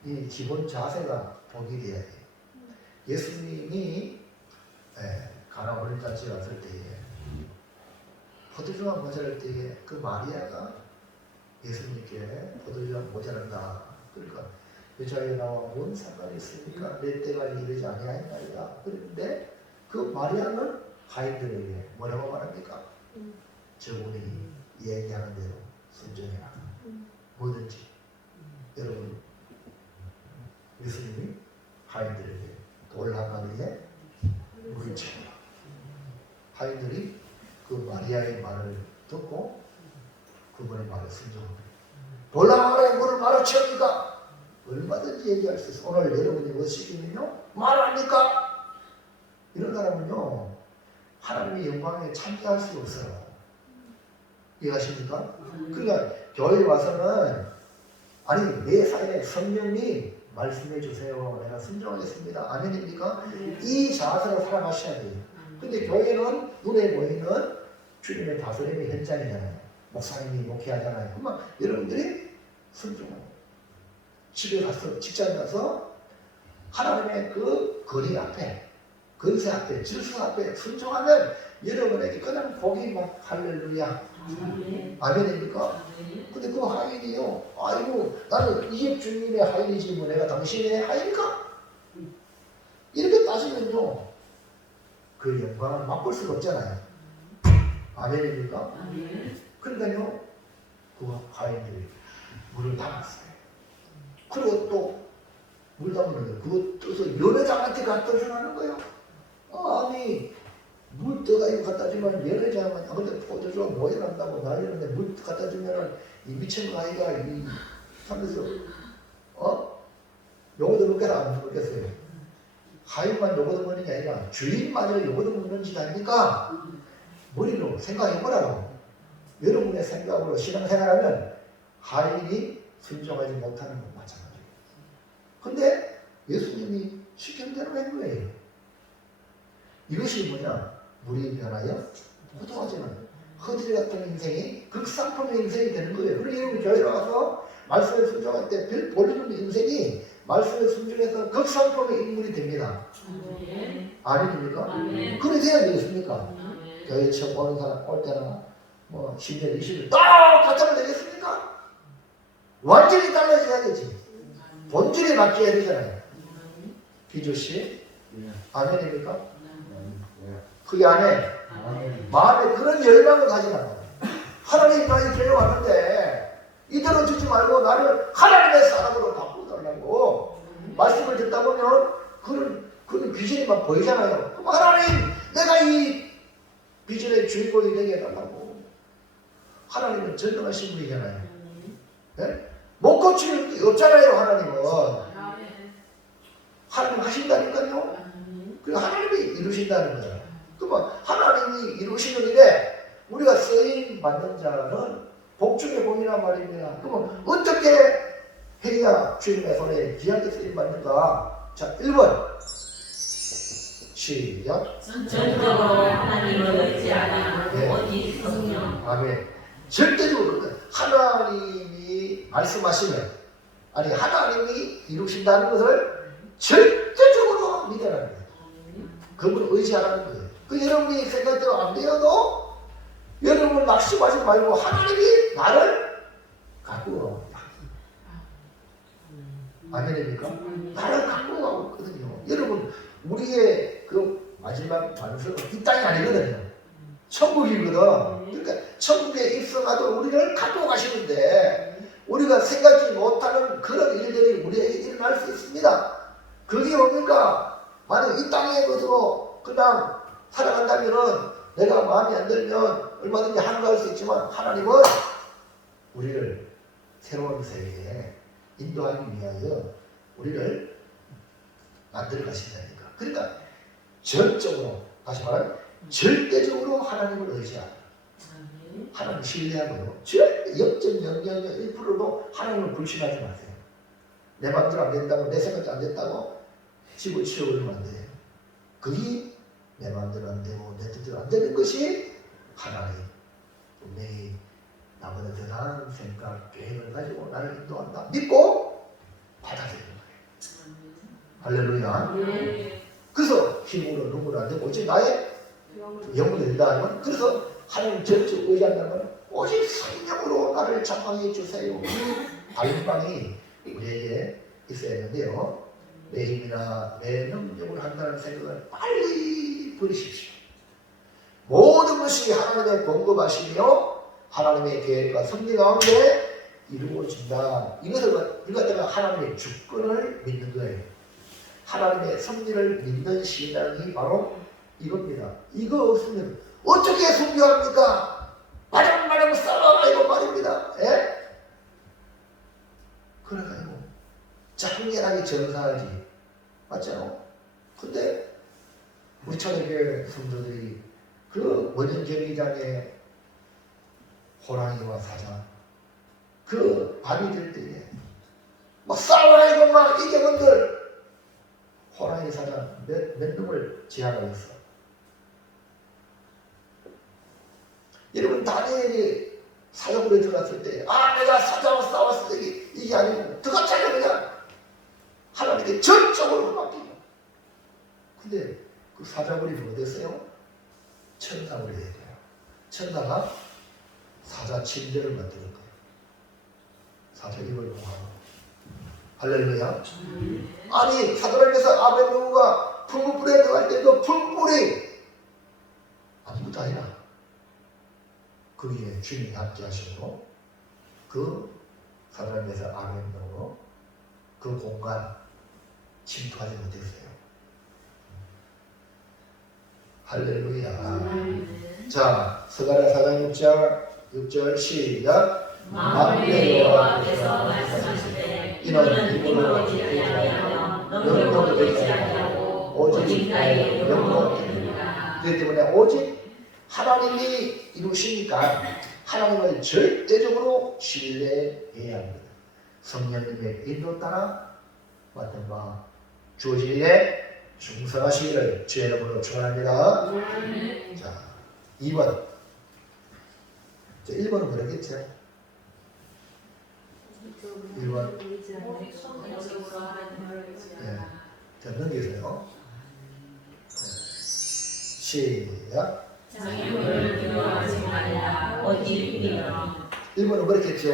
이 기본 자세가 복이 돼야 돼요. 예수님이 가나 어린잔치에 왔을 때에 포도주가 모자랄 때에 그 마리아가 예수님께 포도주가 모자란다. 그러니까 여자에 나와 뭔 상관이 있습니까? 내 때가 이르지 아니하였나이다. 그런데 그 마리아는 하인들에게 뭐라고 말합니까? 저분이 얘기하는 대로 순종해라. 뭐든지. 여러분 예수님이 하인들에게 돌 한 마리에 물을 채워라. 하인들이 그 마리아의 말을 듣고 그분의 말을 순종합니다. 돌 한 마리에 물을 말을 채웁니까? 얼마든지 얘기할 수 있어. 오늘 여러분이 무엇이냐면요 말합니까? 이런 사람은요 하나님의 영광에 참여할 수 없어요. 이해하십니까? 그러니까 교회에 와서는 아니 매사에 성령님 말씀해 주세요. 내가 순종하겠습니다. 아멘입니까? 이 자세로 살아가셔야 돼요. 근데 교회는 눈에 보이는 주님의 다스림의 현장이잖아요. 목사님이 목회하잖아요. 그러면 여러분들이 순종하고 집에 가서 직장에 가서 하나님의 그 거리 앞에 건세 앞에 질서 앞에 순종하면 여러분에게 그냥 복이 막 할렐루야 아멘입니까? 근데 그 하인이요 아이고 나는 이집 주님의 하인이지 뭐 내가 당신의 하인일까? 이렇게 따지면요 그 영광을 맛볼 수가 없잖아요. 아멘입니까? 그러니까요 그 하인들이 물을 담았어요. 그리고 또 물 담는 그거 떠서 연회장한테 갖다 주라는 거예요. 아니 물 떠가지고 갖다 주면 연회장은 근데 포도주가 모자란다고 난리는데 물 갖다 주면은 이 미친 아이가 이 하면서 요거도 먹겠어 안 먹겠어요? 하인만 요거도 먹는 게 아니라 주인만을 요거도 먹는 짓 아닙니까? 머리로 생각해보라고. 여러분의 생각으로 신앙생활하면 하인이 순종하지 못하는 건 마찬가지예요. 근데 예수님이 시킨 대로 한 거예요. 이것이 뭐냐? 물이 변하여 포도하지는 허드레 같은 인생이 극상품의 인생이 되는 거예요. 그러니 여러분 교회에 와서 말씀에 순종할 때 별 볼리는 인생이 말씀에 순종해서 극상품의 인물이 됩니다. 아닙니까? 그래 돼야 되겠습니까? 교회 처음 오는 사람 올 때나 뭐 10년, 20년 똑같으면 되겠습니까? 완전히 달라져야 되지. 본질에 맞게 해야 되잖아요. 기조씨 아멘입니까? 그게 안에 마음에 그런 열망을 가지나 봐요. 하나님 나의 교회 왔는데 이대로 주지 말고 나를 하나님의 사람으로 바꾸달라고 말씀을 듣다 보면 그런 비전이 막 보이잖아요. 그럼 하나님 내가 이 비전의 주인공이 되게 해달라고. 하나님은 전능하신 분이잖아요. 네? 못 고치는 게 없잖아요. 하나님은 하나님 하신다니까요. 그 하나님이 이루신다는 거잖아요. 그러면 하나님이 이루시는 일에 우리가 쓰임 받는 자는 복중의 복이라 말입니다. 그러면 어떻게 해야 주님의 손에 귀하게 쓰임 받는가? 자, 1번 시작. 전적으로 하나님을 의지하라. 네. 오직 성령. 아멘. 절대적으로 하나님이 말씀하시면 아니 하나님이 이루신다는 것을 절대적으로 믿으라는 거예요. 그분을 의지하라는 거예요. 그 여러분이 생각대로 안 되어도 여러분 낙심하지 말고 하나님이 나를 갖고 아멘입니까? 나를 갖고 가고 있거든요. 여러분 우리의 그 마지막 반석은 이 땅이 아니거든요. 천국이거든. 그러니까 천국에 입성하도 우리를 갖고 가시는데 우리가 생각지 못하는 그런 일들이 우리에게 일어날 수 있습니다. 그게 뭡니까? 만약 이 땅의 것으로 그냥 살아간다면은 내가 마음에 안 들면 얼마든지 한가할 수 있지만 하나님은 우리를 새로운 세계에 인도하기 위하여 우리를 만들어 가신다니까. 그러니까 전적으로 다시 말하면 절대적으로 하나님을 의지하라. 하나님 신뢰하고요. 절대 0.001%도 하나님을 불신하지 마세요. 내 마음대로 안 된다고 내 생각도 안 됐다고 집어치워버리면 안 돼요. 그게 내 마음대로 안 되고 내 뜻대로 안 되는 것이 하나님 분명히 나보다 더 나은 생각, 계획을 가지고 나를 인도한다. 믿고 받아들이는 거예요. 할렐루야. 그래서 힘으로 눈으로 안 되고 오직 나의 영으로 된다 하면 그래서 하나님 전적 의지한다는 건 오직 성령으로 나를 장악해 주세요. 이 발방이 우리에게 있어야 하는데요. 내 힘이나 내 능력으로 한다는 생각을 빨리 버리십시오. 모든 것이 하나님의 공급하시며 하나님의 계획과 섭리 가운데 이루어진다. 이것을 갖다가 하나님의 주권을 믿는 거예요. 하나님의 섭리를 믿는 신앙이 바로 이겁니다. 이거 없으면 어떻게 순교합니까? 마냥 싸워라 이거 말입니다. 예? 그래가지고 장렬하게 전사하지. 맞죠? 근데 우리 천혜교회 성도들이 그 원전 경기장에 호랑이와 사자 그 밤이 될 때에 막 싸워라 이거 막 이겨본들 호랑이 사자 몇 놈을 제하고 있어. 여러분 다니엘이 사자굴에 들어갔을 때 내가 사자와 싸웠을 때 이게 아니고 들어갔잖아요. 그냥 하나님께 전적으로 맡기고. 근데 그 사자굴이 뭐 됐어요? 천사굴이 됐어요. 천사가 사자 침대를 만드는 거예요. 사자 입을 공하고. 할렐루야. 아니 사도행전에서 아벤누가 풀무불에 들어갈 때 그 풀무불이 아무것도 아니라 그 위에 주님이 함께 하시고 그 사도행전에서 아벤누로 그 공간 침투하지 못했어요. 할렐루야. 자, 스가랴 4장 6절 시작. 만군의 여호와께서 말씀하시되 이는 입으로 짓지 아니하며 능력으로 짓지 아니하고 오직 나의 영으로 이루리라. 그렇기 때문에 오직 하나님이 이루시니까 하나님을 절대적으로 신뢰해야 합니다. 성령님의 인도 따라 맡은 바 주어진 일에 충성하시기를 주의 이름으로 축원합니다. 자, 2번. 자, 1번은 뭐라겠죠? 1번. 네. 자, 넘기세요. 시작. 장애물을 두려워하지 말라. 오직 믿으라. 1번은 그렇겠죠?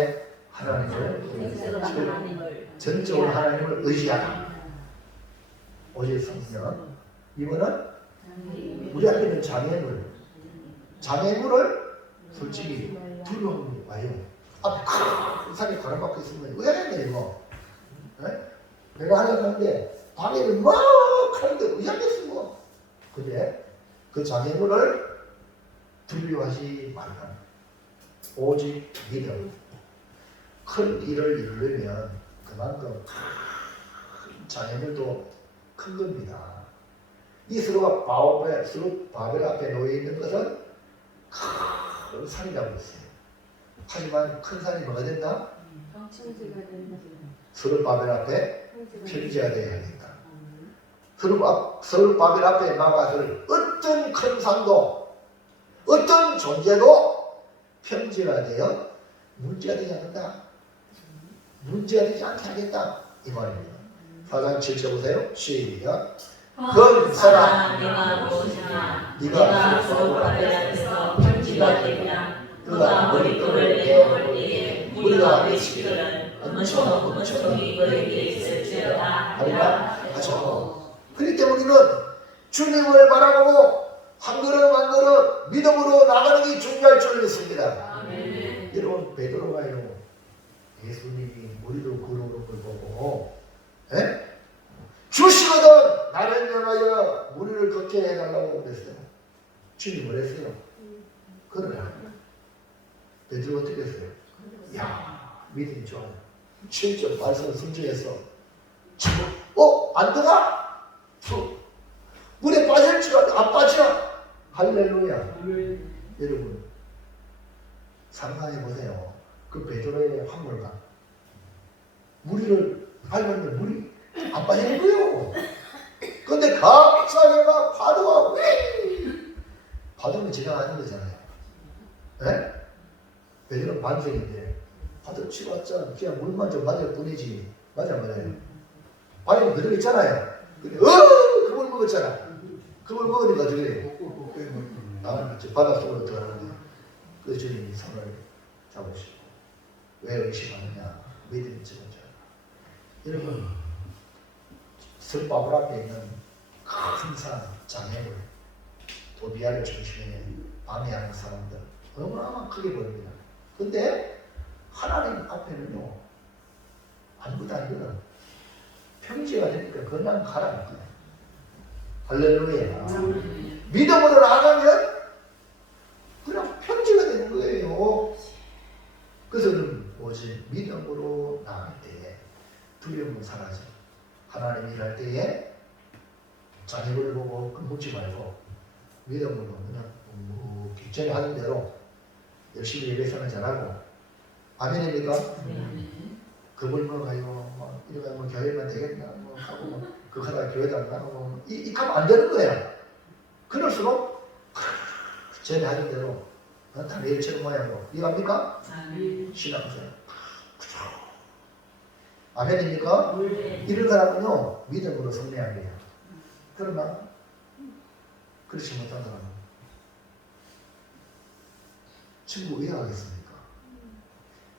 하나님을 전적으로 하나님을 의지하라. 오직 성령. 이거는 우리 앞에 있는 장애물을 솔직히 두려움이 와요. 앞에 큰 산이 가로막혀 있으면 왜 하냐 이거. 네? 내가 하려고 하는데 방해를 막 하는데 왜 하겠어 뭐. 근데 그 장애물을 두려워하지 말라. 오직 믿음. 큰 일을 이루려면 그만큼 큰 장애물도 큰 겁니다. 이 서로 바벨 앞에 놓여 있는 것은 큰 산이라고 했어요. 하지만 큰 산이 뭐가 된다? 서로 바벨 앞에 평지가 되어야겠다. 서로 바벨 앞에 나가서는 어떤 큰 산도 어떤 존재도 평지가 되어 문제가 되지 않는다. 문제가 되지 않게 하겠다. 이 말입니다. 4장 7절 보세요. 시작. 그 사람 내가 무엇이냐 네가 서로 바벨 앞에서 평지가 되리라. 그가 머릿돌을 내어올 때에 우리가 외치기를 은총이 너에게 있을지어다 하리라 하셨고. 그렇기 때문에 우리는 주님을 바라보고 한 걸음 한 걸음 믿음으로 나가는 게 중요할 줄 믿습니다. 여러분 베드로가요 예수님이 머리로 걸어오는 걸 보고 주시거든 나를 향하여 무리를 걷게 해달라고 그랬어요. 주님이 뭐랬어요? 그러라. 베드로가 어떻게 했어요? 야 믿음이 좋아요. 7절 말씀을 순종했어. 안 들어가? 물에 빠질 줄 알아. 안 빠지나? 할렐루야. 여러분 상상해 보세요. 그 베드로의 화물과 무리를 밟았는데 물이 안 빠지는 거예요. 근데 갑자기 막 파도가 파도는 지나가는 거잖아요. 예? 베드로는 반성인데 파도 치봤자 그냥 물만 좀 맞을 뿐이지. 맞아요. 바위는 그대로 있잖아요. 근데 그걸 먹었잖아. 그걸 먹으니까 저게 나는 바닷속으로 들어가는데 그 주님이 손을 잡으시고 왜 의심하느냐 믿음이 적은 줄 알아. 여러분 설바울 앞에 있는 큰 산 장애물 도비아를 중심에 방해하는 사람들 너무나 크게 보입니다. 근데 하나님 앞에는요 아무것도 아니거든. 평지가 되니까 그냥 가라는 거예요. 할렐루야. 믿음으로 나가면 그냥 평지가 되는 거예요. 그래서 오직 믿음으로 나갈 때에 두려움은 사라져. 하나님 일할 때에 장애물을 보고 묻지 말고 믿음으로 그냥 전에 하는 대로 열심히 예배생활 잘하고 아멘입니까? 그걸 뭐 가요 이러다 뭐 교회만 되겠나 뭐 하고 뭐 그거 하다가 교회도 안 가고 이 가면 안 되는 거야. 그럴수록 전에 하는 대로 다 매일처럼 모양으로 이해합니까? 신앙생활 아멘입니까? 이런 사람은요 믿음으로 성례한 거예요. 그러나 그렇지 못한 사람은 천국 왜 가겠습니까?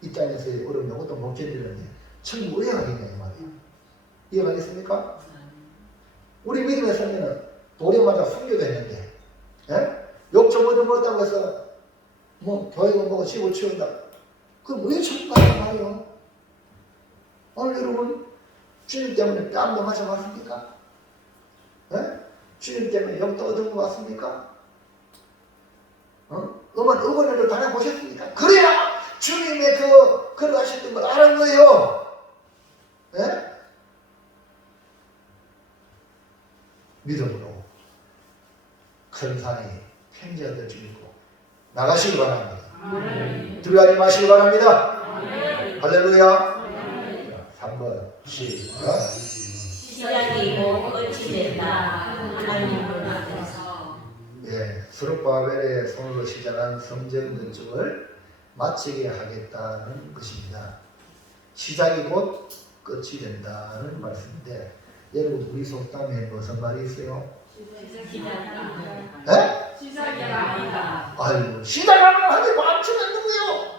이 땅에서의 어려운 것도 못 견디는데 천국 왜 가겠냐 이 말이에요. 이해가겠습니까? 우리 믿음에 살면은 돌에 맞아 순교도 했는데 욕 좀 얻어먹었다고 해서 뭐 교회가 뭐고 치고 치운다. 그럼 왜 천국 가냐 말이에요. 오늘 여러분 주님 때문에 뺨도 맞아봤습니까? 주님 때문에 욕도 얻어먹었습니까? 응원을 당해보셨습니까? 그래야 주님의 걸어가셨던 걸 아는 거예요. 믿음으로 큰 산이 평지가 될 줄 믿고 나가시기 바랍니다. 들어가지 마시기 바랍니다. 할렐루야. 3번 시작. 시작이 곧 끝이 된다. 하나님 앞에서 스룹바벨의 손으로 시작한 성전 건축을 마치게 하겠다는 것입니다. 시작이 곧 끝이 된다는 말씀인데 여러분 우리 속담에 무슨 말이 있어요? 시작이 아니다. 아이고 시작하면 하지 많지는 않는 거예요.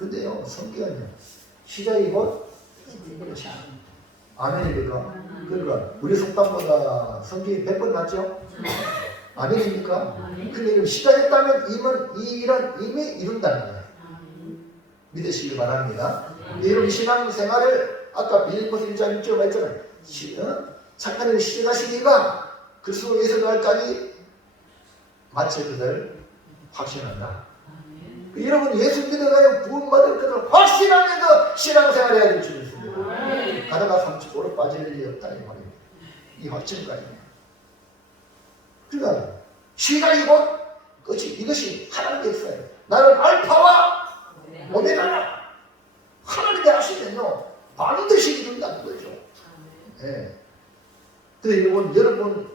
근데요, 성경은요, 시작이 곧 끝이. 아멘입니까? 그러니까 우리 속담보다 성경이 100번 낫죠? 아멘입니까? 근데 이름 시작했다면 이 일은 이미 이룬다는 거예요. 믿으시기 바랍니다. 여러분 신앙생활을 아까 빌립보서 1장 6절 말했잖아요. 착한 일을 시작하시니까 그 수로 예수날까지 마칠 것을 확신한다. 여러분 예수 믿어가요 구원받을 것을 확신하면서 신앙생활 해야 될 줄 믿습니다. 가다가 삼축으로 빠질 일이 없다 이 말입니다. 이 확신까지는. 그러니까 시작이고 끝이 이것이 하나님의 역사예요. 나는 알파와 오메가라. 하나님이 하시면요 반드시 이룬다는 거죠. 예. 그래서 여러분이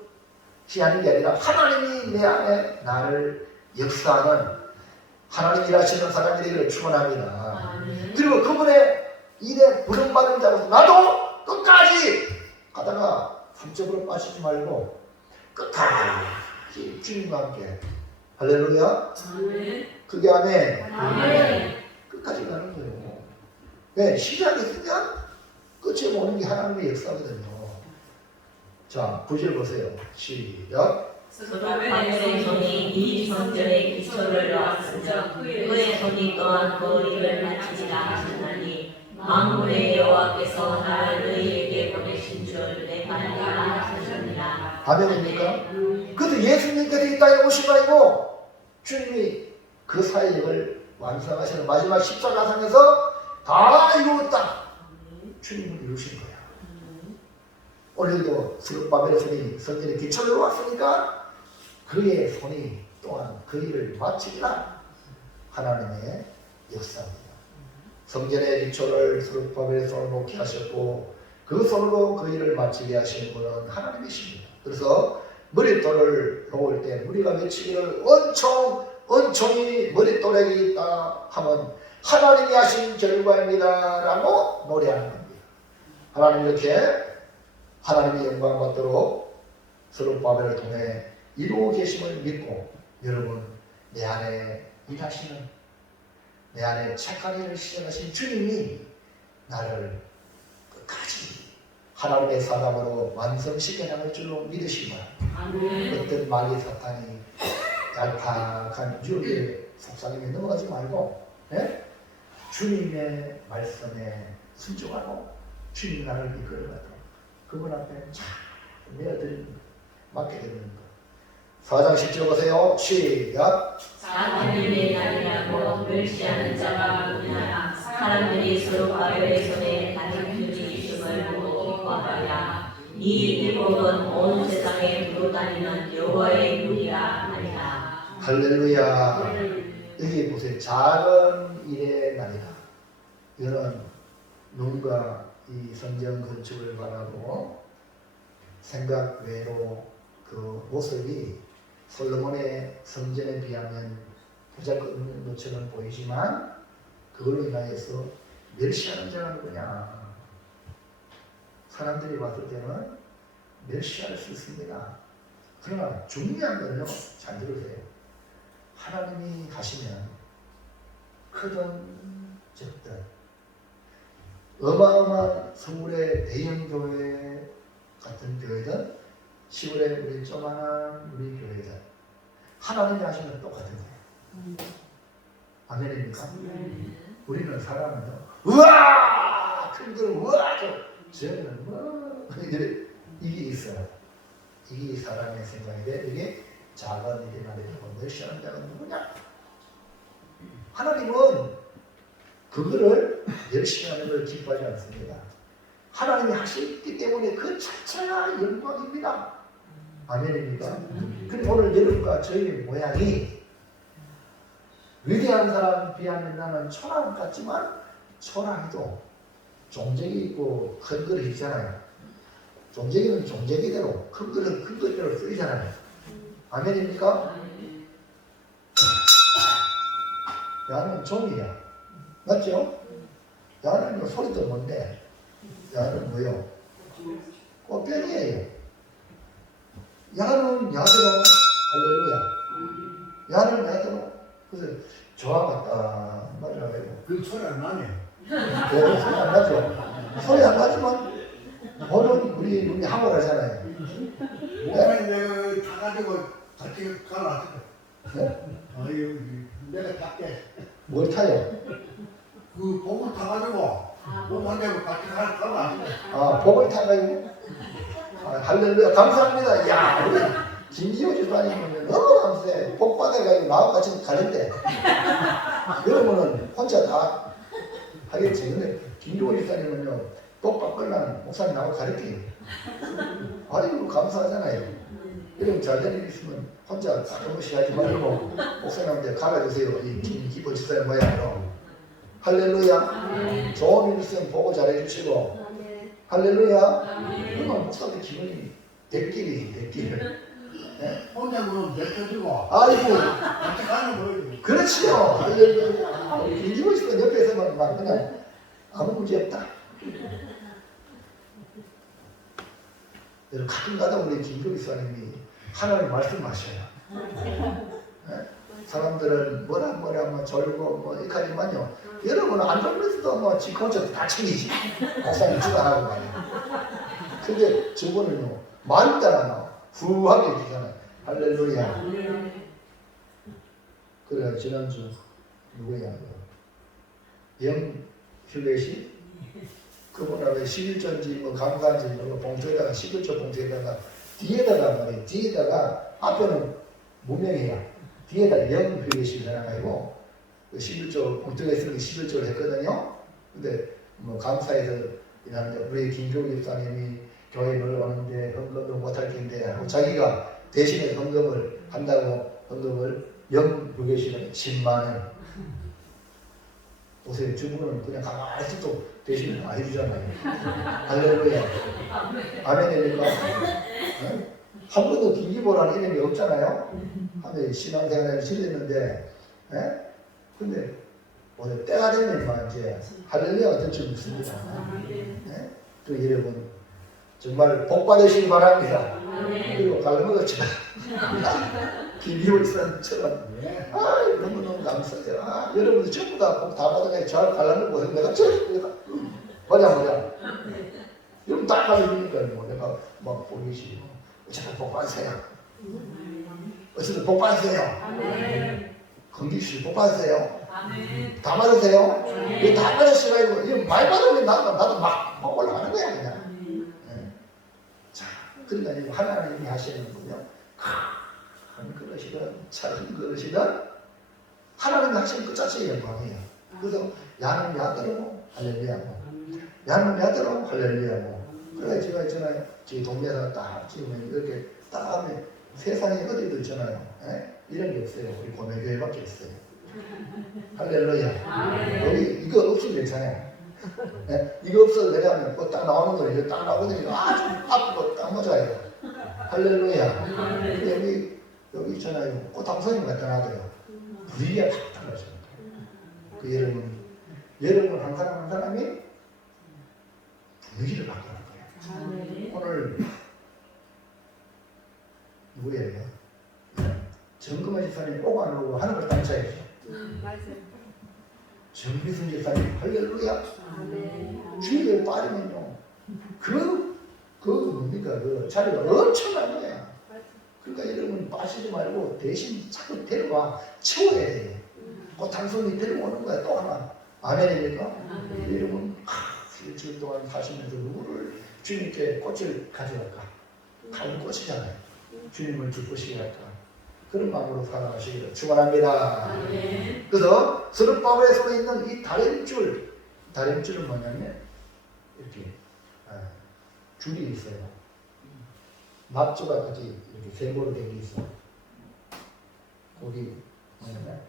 하는 게 아니라 하나님이 내 안에 나를 역사하는 하나님 일하시는 사람들에게 축원합니다. 그리고 그분의 일에 부름받은 자로서 나도 끝까지 가다가 삼적으로 빠지지 말고 끝까지 주님과 함께 할렐루야. 그게 아멘. 끝까지 가는 거예요. 네, 시작이 있으면 끝에 오는 게 하나님의 역사거든요. 자, 9절 보세요. 시작. 하늘의 손이 이 성전의 기초를 놓았으며 그의 손이 또한 그 일을 마치리라 하셨나니 만군의 여호와께서 나를 너희에게 보내신 줄 내가 알라 하셨느니라. 아멘입니까? 그래서 예수님께서 이 땅에 오신 거 아니고 주님이 그 사역을 완성하시는 마지막 십자가상에서 다 이루었다. 주님을 이루신 거야. 오늘도 스룹바벨의 손이 성전에 기초를 놓았으니까 그의 손이 또한 그 일을 마치리라. 하나님의 역사입니다. 성전의 기초를 스룹바벨의 손으로 놓게 하셨고 그 손으로 그 일을 마치게 하시는 분은 하나님이십니다. 그래서 머릿돌을 놓을 때 우리가 외치기를 은총이 머릿돌에 있다 하면 하나님이 하신 결과입니다 라고 노래하는 겁니다. 하나님 이렇게 하나님의 영광 받도록 스룹바벨을 통해 이루어 계심을 믿고 여러분 내 안에 일하시는 내 안에 착한 일을 시작하신 주님이 나를 끝까지 하나님의 사람으로 완성시켜 나갈 줄로 믿으시기 바랍니다. 어떤 마귀 사탄이 얄팍한 유혹의 속삭임에 넘어가지 말고 주님의 말씀에 순종하고 주님이 나를 이끌어가도록 그분 앞에 잘 내어드리는 것, 맡겨드리는 것. 4장 10절 보세요. 시작. 사탄님의 날이라고 멸시하는 자가 누구냐. 사람들이 스룹바벨의 손에 가진 균이 있음을 보고 기뻐하랴. 이 일복은 온 세상에 두루다니는 여호와의 눈이라 하리라. 할렐루야. 여기 보세요. 작은 일의 날이다. 이거는 누군가 이 성전 건축을 바라고 생각 외로 그 모습이 솔로몬의 성전에 비하면 보잘것없는 것처럼 보이지만 그걸로 인하여서 멸시하는 자가 누구냐. 사람들이 봤을 때는 멸시할 수 있습니다. 그러나 중요한 거는요, 잘 들으세요. 하나님이 하시면 크든 적든 어마어마한 서울의 대형 교회 같은 교회든 시골에 우리 조그만한 우리 교회든 하나님이 하시면 똑같은 거예요. 아멘입니까? 우리는 사람은요, 우와! 큰들 우와! 저는 뭐 이게 있어요. 이게 사람의 생각인데 이게 작은 일이 말이라고 멸시하는 자가 누구냐? 하나님은 그거를 멸시하는 걸 기뻐하지 않습니다. 하나님이 하셨기 때문에 그 자체가 영광입니다. 아멘입니까? 근데 오늘 여러분과 저희 모양이 위대한 사람 비하면 나는 초라한 것 같지만 초라해도 종쟁이 있고 큰 거를 있잖아요. 종쟁이는 종쟁이대로 큰 거는 큰 거대로 쓰이잖아요. 아멘입니까? 야는 종이야. 맞죠? 야는 뭐 소리도 뭔데? 야는 뭐요? 꽃병이에요. 야는 야대로 할렐루야. 야는 야대로. 그래서 좋아봤다 맞아요. 그 소리 안 나네. 네, 소리 안 나죠. 소리 안 나지만 보는 우리 학원 하잖아요. 몸에 내가 타가지고 같이 갈라왔어. 네? 아유, 내가 탈게. 뭘 타요? 그 복을 타가지고 몸한테 같이 갈라왔어. 아, 복을 타가요? 아, 할렐루야. 감사합니다. 야, 우리 김지호 집사님은 너무 감사해. 복 받아가지고 나하고 같이 가는데. 여러분은 혼자 다 하겠지. 근데 김지호 집사님은요, 복 받으려면 목사님 나하고 가르쳐요. 아이고, 감사하잖아요. 여러분 잘 될 일 있으면 혼자 한 번씩 하지 말고 목사님한테 갈아주세요. 이 김기보 집사님 모양으로. 할렐루야. 좋은 일 있으면 보고 잘해주시고. 할렐루야. 그러면 목사님 기분이 대길이지, 대길. 네? 혼자 그러면 내켜지고 아이고, 같이 가는 거예요. 그렇지요. 할렐루야. 김기보 집사님 옆에서만 막 그냥 아무 문제 없다. 여러분 가끔가다 우리 김기보 집사님이 하나님 말씀하셔요. 네? 사람들은 뭐라 뭐 졸고 뭐 이까지만요. 여러분은 안 졸면서도 뭐 지금부터 다 챙기지. 목사님 주도 안 하고 말이야. 근데 저분은요 말 따라 후하게 해주잖아요. 할렐루야. 그래 지난주 누구야? 영휴렛이 그분하고 11조인지 뭐 감사한지 뭐 봉투에다가 11조 봉투에다가 뒤에다가 말이에요. 뒤에다가 앞에는 무명이야. 뒤에다 영휴렛이 해놔가지고 11조 봉투가 있으니까 11조를 했거든요. 근데 뭐 감사해서 일하는데 우리 김종기 집사님이 교회 놀러 오는데 헌금도 못할 텐데 하고 자기가 대신에 헌금을 한다고 헌금을 영휴렛이는 10만 원. 보세요. 주부는 그냥 가만히 있어도 대신에 다 해주잖아요. 할렐루야. 아멘입니까? 네? 한 번도 김기보라는 이름이 없잖아요. 하면 신앙생활을 지냈는데, 네? 근데 오늘 때가 되면 막 이제 할렐루야가 될 줄 믿습니다. 네? 또 여러분 정말 복 받으시기 바랍니다. 그리고 갈라먹었죠. 김기보 이사님처럼 너무너무 감사해요. 여러분들 전부 다 복 다 받아가지고 잘 갈라먹고 내가 내가 맞아. 여러분 다 갈라주니까요. 내가 막 보이시 어쨌든 복 받으세요. 어쨌든 복 받으세요. 건기씨 복 받으세요. 다 받으세요. 이거 다 받으시고 이거 많이 받으면 나도 막 올라가는 거야 그냥. 네. 자, 그러니까 하나님이 하시는군요. 큰 그릇이든 작은 그릇이든 하나님이 하시는 그 자체의 영광이에요. 그래서 야는 야대로 할렐루야고 야는 야대로 할렐루야고. 그래 제가 있잖아요. 제 동네에서 딱 지으면 이렇게 딱 하면 세상에 어디도 있잖아요. 에? 이런 게 없어요. 우리 고매교회밖에 없어요. 할렐루야. 여기 이거 없으면 괜찮아요. 에? 이거 없어도 내려가면 뭐 딱 나오는 거예요. 이거 딱 나오거든요. 아주 앞으로 딱 맞아요. 할렐루야. 여기 있잖아요. 꽃향선이 갖다 놔둬요. 분위기가 딱 달라져요. 그 여러분 한 사람 한 사람이 분위기를 바꾸는 거예요. 오늘 누구예요? 정금화 집사님 꼭 안 오고 하는 걸 단차야죠. 정비순 집사님 할렐루야. 주일에 빠지면요. 그 뭡니까? 그 자리가 엄청난 거야. 그러니까 여러분 빠지지 말고 대신 자꾸 데려와 채워야 돼. 꽃향선이 데려오는 거야 또 하나. 아멘입니까? 여러분 일주일 동안 사시면서 누구를 주님께 꽃을 가져갈까? 다른 꽃이잖아요. 주님을 기쁘시게 할까? 그런 마음으로 살아가시기를 축원합니다. 그래서 스룹바벨에 서 있는 이 다림줄은 뭐냐면 이렇게 줄이 있어요. 납조가 같이 이렇게 세모로 된 게 있어. 거기 뭐냐면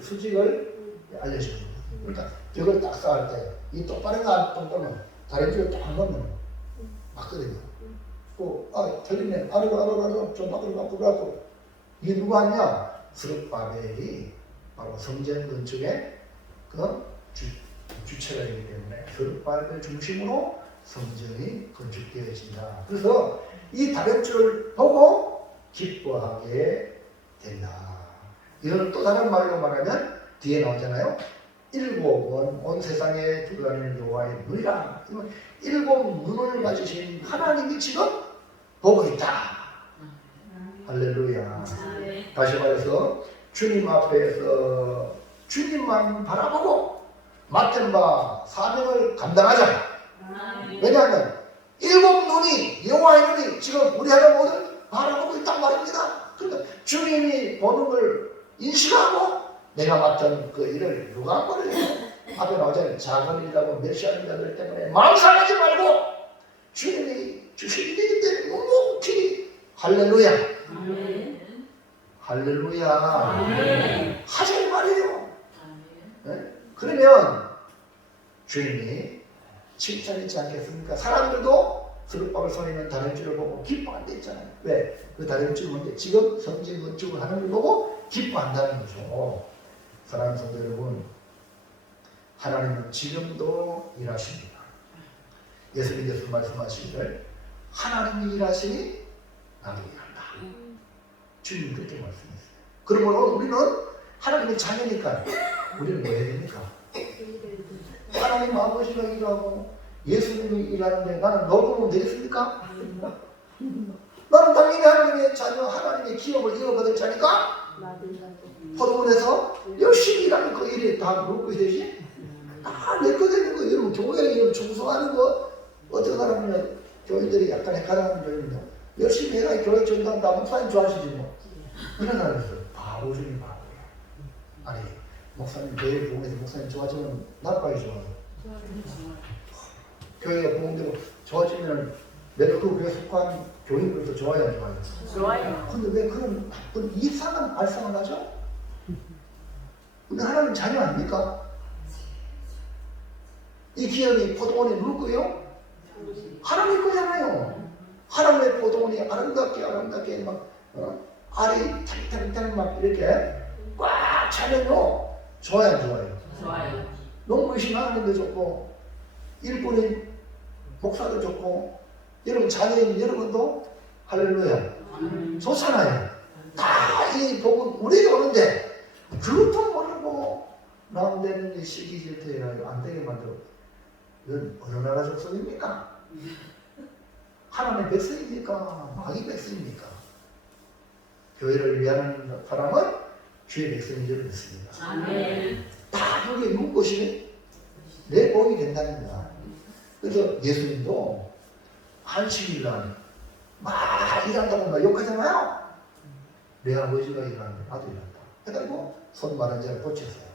수직을 알려줍니다. 그러니까 벽을 딱 쌓을 때 이 똑바른 거 안 똑바르면 다림줄을 딱 넣으면 맞거든요. 틀리면 아래로 좀 바꾸고 이게 누가 하냐? 스룹바벨이 바로 성전 건축의 그 주체가 되기 때문에 스룹바벨을 중심으로 성전이 건축되어진다. 그래서 이 다림줄을 보고 기뻐하게 된다. 이거는 또 다른 말로 말하면 뒤에 나오잖아요. 일곱은 온 세상에 두루다니는 여호와의 눈이라. 일곱 눈을 가지신 하나님이 지금 보고 있다. 할렐루야. 다시 말해서 주님 앞에서 주님만 바라보고 맡은 바 사명을 감당하자. 왜냐하면 일곱 눈이 여호와의 눈이 지금 우리 하나님을 바라보고 있단 말입니다. 그러니까 주님이 보는 걸 인식하고 내가 맡은 그 일을 누가 한 거를 앞에 나오잖아요. 작은 일이라고 멸시하는 자들 때문에 마음 상하지 말고 주님이 주신 일이기 때문에 묵묵히 할렐루야. 할렐루야. 하자 이 말이에요. 네? 그러면 주님이 칭찬했지 않겠습니까? 사람들도 스룹밥을 손에 있는 다림줄을 보고 기뻐한다 했잖아요. 왜? 그 다림줄은 뭔데? 지금 성진 건축을 하는 걸 보고 기뻐한다는 거죠. 사랑하는 성도 여러분, 하나님은 지금도 일하십니다. 예수님께서 말씀하시기를 하나님이 일하시니 나도 일한다. 주님 그렇게 말씀했어요. 그러므로 우리는 하나님의 자녀니까 우리는 뭐 해야 됩니까? 하나님 아버지가 일하고 예수님이 일하는데 나는 너그러면 되겠습니까? 나는 당연히 하나님의 자녀, 하나님의 기업을 이어받을 자니까 포도원에서 열심히 일하는 그 일이 다 먹고 되지? 다 내 거 되는 거. 여러분 교회 이런 충성하는 거 어떤 사람은 교인들이 약간 헷갈리는 교인입니다. 열심히 해라 교회 전당 다 목사님 좋아하시지 뭐. 이런 사람이 있어요. 바보 중에 바보예요. 아니 목사님 교회 보면서 목사님 좋아지면 나빠요 좋아요. 교회가 보험대로 좋아지면 내가 그 교회 속한 교인들도 좋아요 안 좋아요? 좋아요. 근데 왜 그런 나쁜 이상한 발상을 하죠? 우리 하나님 자녀 아닙니까? 이 기업이 포도원에 누울 거예요? 하나님 거잖아요. 하나님의 포도원이 아름답게 막 알이 탕탕탕 막 이렇게 꽉 차면요 좋아요 안 좋아요? 좋아요. 농부이신 하나님도 좋고 일꾼인 목사도 좋고 여러분 자녀인 여러분도 할렐루야 좋잖아요. 다 이 복은 우리에게 오는데 그것도 모르고 남되는 이 시기 질투에 안 되게 만들어. 이건 어느 나라 족속입니까? 하나님의 백성입니까? 마귀 백성입니까? 교회를 위하는 사람은 주의 백성인 줄 믿습니다. 아멘. 다 그게 눈꽃이 내 복이 된다는 거야. 그래서 예수님도 안식일날 막 일한다고 막 욕하잖아요. 내 아버지가 일하는데 나도 일한다. 해가지고 손 마른 자를 고쳤어요.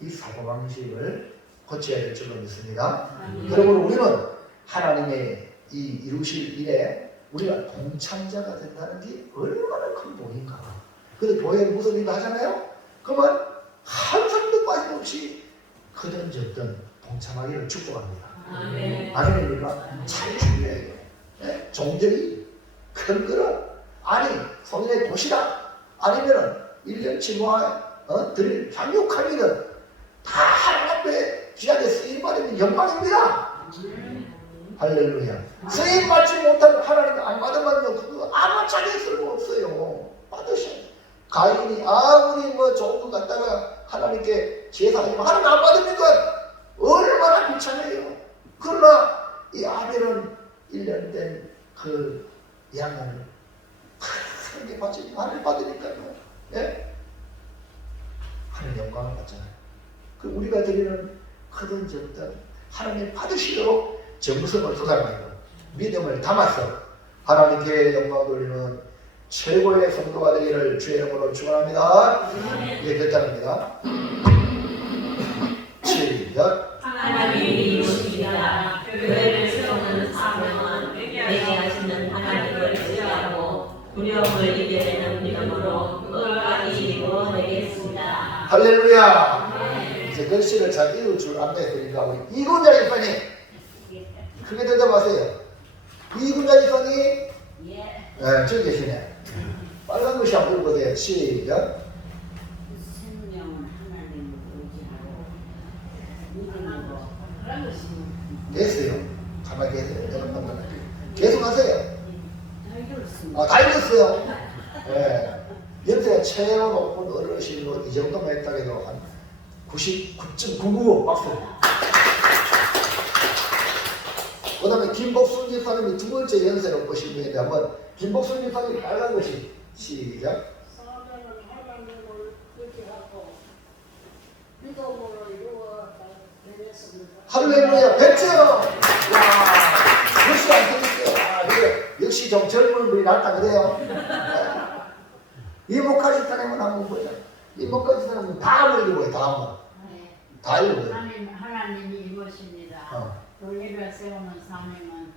이 사고방식을 고쳐야 될 줄로 믿습니다. 그러므로 우리는 하나님의 이 이루실 일에 우리가 동참자가 된다는 게 얼마나 큰 복인가. 그래서 교회에 무슨 일을 하잖아요. 그러면 항상도 빠짐없이 크든 적든 동참하기를 축복합니다. 아멘입니까? 잘 준비해요. 네? 종들이 큰 거는 아니 성인의 도시락 아니면은 1년치 드릴 향육하기는 다 하나님 앞에 귀하게 쓰임받으면 영광입니다. 할렐루야. 쓰임받지 못하는 하나님 안 받으면요 그거 아무짝에 쓸모없어요. 받으셔야 돼요. 가인이 아무리 뭐 좋은 거 갖다가 하나님께 제사하지만 하나님 안 받으니까 얼마나 비참해요. 그러나 이 아벨은 1년 된 그 양을 하나님께 바치니 하나님 받으니까요. 예? 하나님 영광을 받잖아요. 그 우리가 드리는 크든 적든 하나님 받으시도록 정성을 쏟아가지고 믿음을 담아서 하나님께 영광 돌리는 최고의 성도가 되기를 주의 이름으로 축원합니다. 예, 결단합니다. 시작. 하나님이 이루십니다. 교회를 세우는 사명은 내게 하시는 하나님을 의지하고 두려움을 이겨내는 믿음으로 끝까지 이루어내겠습니다. 할렐루야. 이제 글씨를 잘 읽을 줄 안내해드리니까 우리 이군자 집사님 크게 대답하세요. 이군자 집사님 네, 저기 계시네. 빨간 글씨 한번 읽어보세요. 시작. 생명은 하나님을 의지하고 믿음으로 됐어요. 가만히 계세요. 계속 하세요. 다 읽었습니다. 다 읽었어요. 네. 것이 뭐 이 정도만 했다 해도 한 99.99 박수. 그 다음에 김복순 집사님이 두 번째 연세로 보신 분인데 한번 김복순 집사님 빨간 것이 시작. 사명은 하나님을 의지하고 믿음으로 이루어 내겠습니다. 할렐루야 100점! 야, 역시 안 틀렸어요. 아, 그래. 역시 좀 젊은 분이 낫다 그래요. 이목화 집사님은 한번 보자. 이목화 집사님은 다 읽어보여, 다 한번. 다 읽어보여. 하나님이 이것입니다. 어. 교회를 세우는 사명은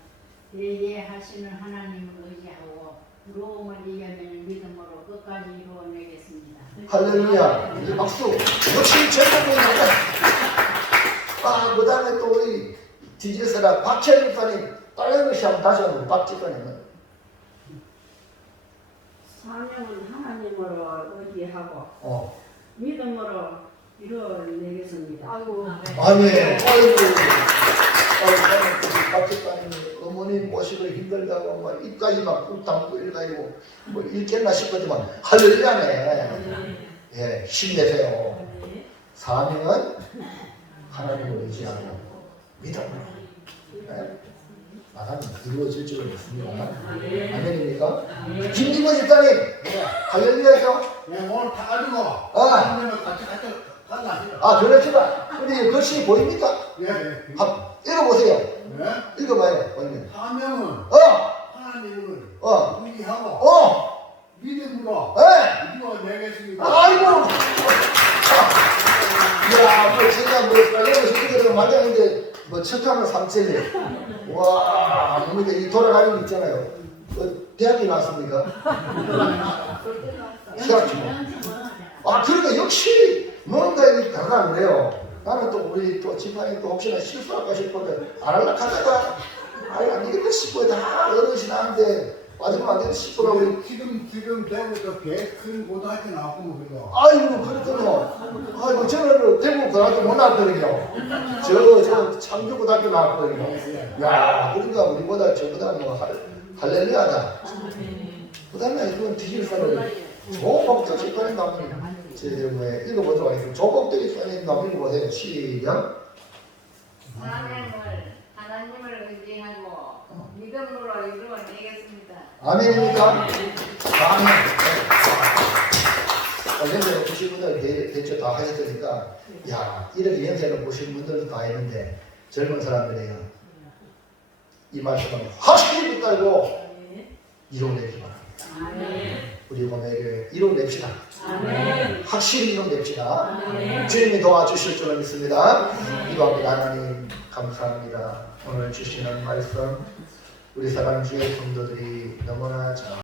예배하시는 하나님을 의지하고 부러움을 이겨내는 믿음으로 끝까지 이루어내겠습니다. 할렐루야. 이 박수. 역시 젊은 분이 낫다. 아, 그 다음에 또 우리 디제스라 박현 집사님 빨간 것이 한번 다시 한번 박 집사님은. 사명은 하나님으로 의지하고 어. 믿음으로 이루어내겠습니다. 아이고 아멘. 아이고, 박 집사님이 어머니 모시고 힘들다고 뭐 입까지 막 꾹 담고 읽어가지고 뭐 읽겠나 싶었지만 할렐루야네. 예, 힘내세요. 사명은 하나님을 의지하고 믿음으로. 예? 나가면 이루어질 줄을 믿습니다. 아멘입니까? 김기모 집사님, 할렐루야죠? 예, 오늘 타가지고 아. 하나님을 같이 가자. 아, 그렇지만 근데 이 글씨 보입니까? 예, 예. 한번 읽어보세요. 예? 읽어봐요. 보이면. 사명은 어, 하나님을 어, 의지하고 어, 믿음으로 예. 이루어내겠습니다. 아이고. 이야, 뭐 진짜 뭐 빨리 시키더라도 말하는데 뭐 척하면 삼천리. 와, 그러니까 이 돌아가는 거 있잖아요. 대학이 나왔습니까? 아, 그러니까 역시 뭔가 이게 다르다 그래요. 나는 또 우리 또 집안에 또 혹시나 실수할까 싶거든. 안 하려고 하다가 아니 안 되겠다 싶어. 다 어르신 하는데 맞으면 안 되겠다 싶어가 우리. 지금 대구에서 큰 고등학교 나왔고 뭐 그래요. 아이고 그렇군요. 아이고 저는 대구 고등학교 못 나왔거든요. 저 창주고등학교 나왔거든요. 야, 그러니까 우리보다 저보다 뭐 할렐루야다. 그다음에 그건 디질서를 조복적 집안에 나오는 제 읽어보도록 하겠습니다. 조복적 집안에 나오는 읽어보세요. 시작. 사명을 하나님을 의지하고 믿음으로 이루어내겠습니다. 아멘입니까? 아멘. 연세를 보신 분들 대체 다 하셨으니까, 야, 이렇게 연세를 보신 분들도 다 했는데, 젊은 사람들이요. 이 말씀을 확실히 붙들고 이뤄내기 바랍니다. 우리 몸에게 이뤄냅시다. 확실히 이뤄냅시다. 주님이 도와주실 줄을 믿습니다. 기도합니다. 하나님 감사합니다. 오늘 주시는 말씀 우리 사랑주의 성도들이 너무나 잘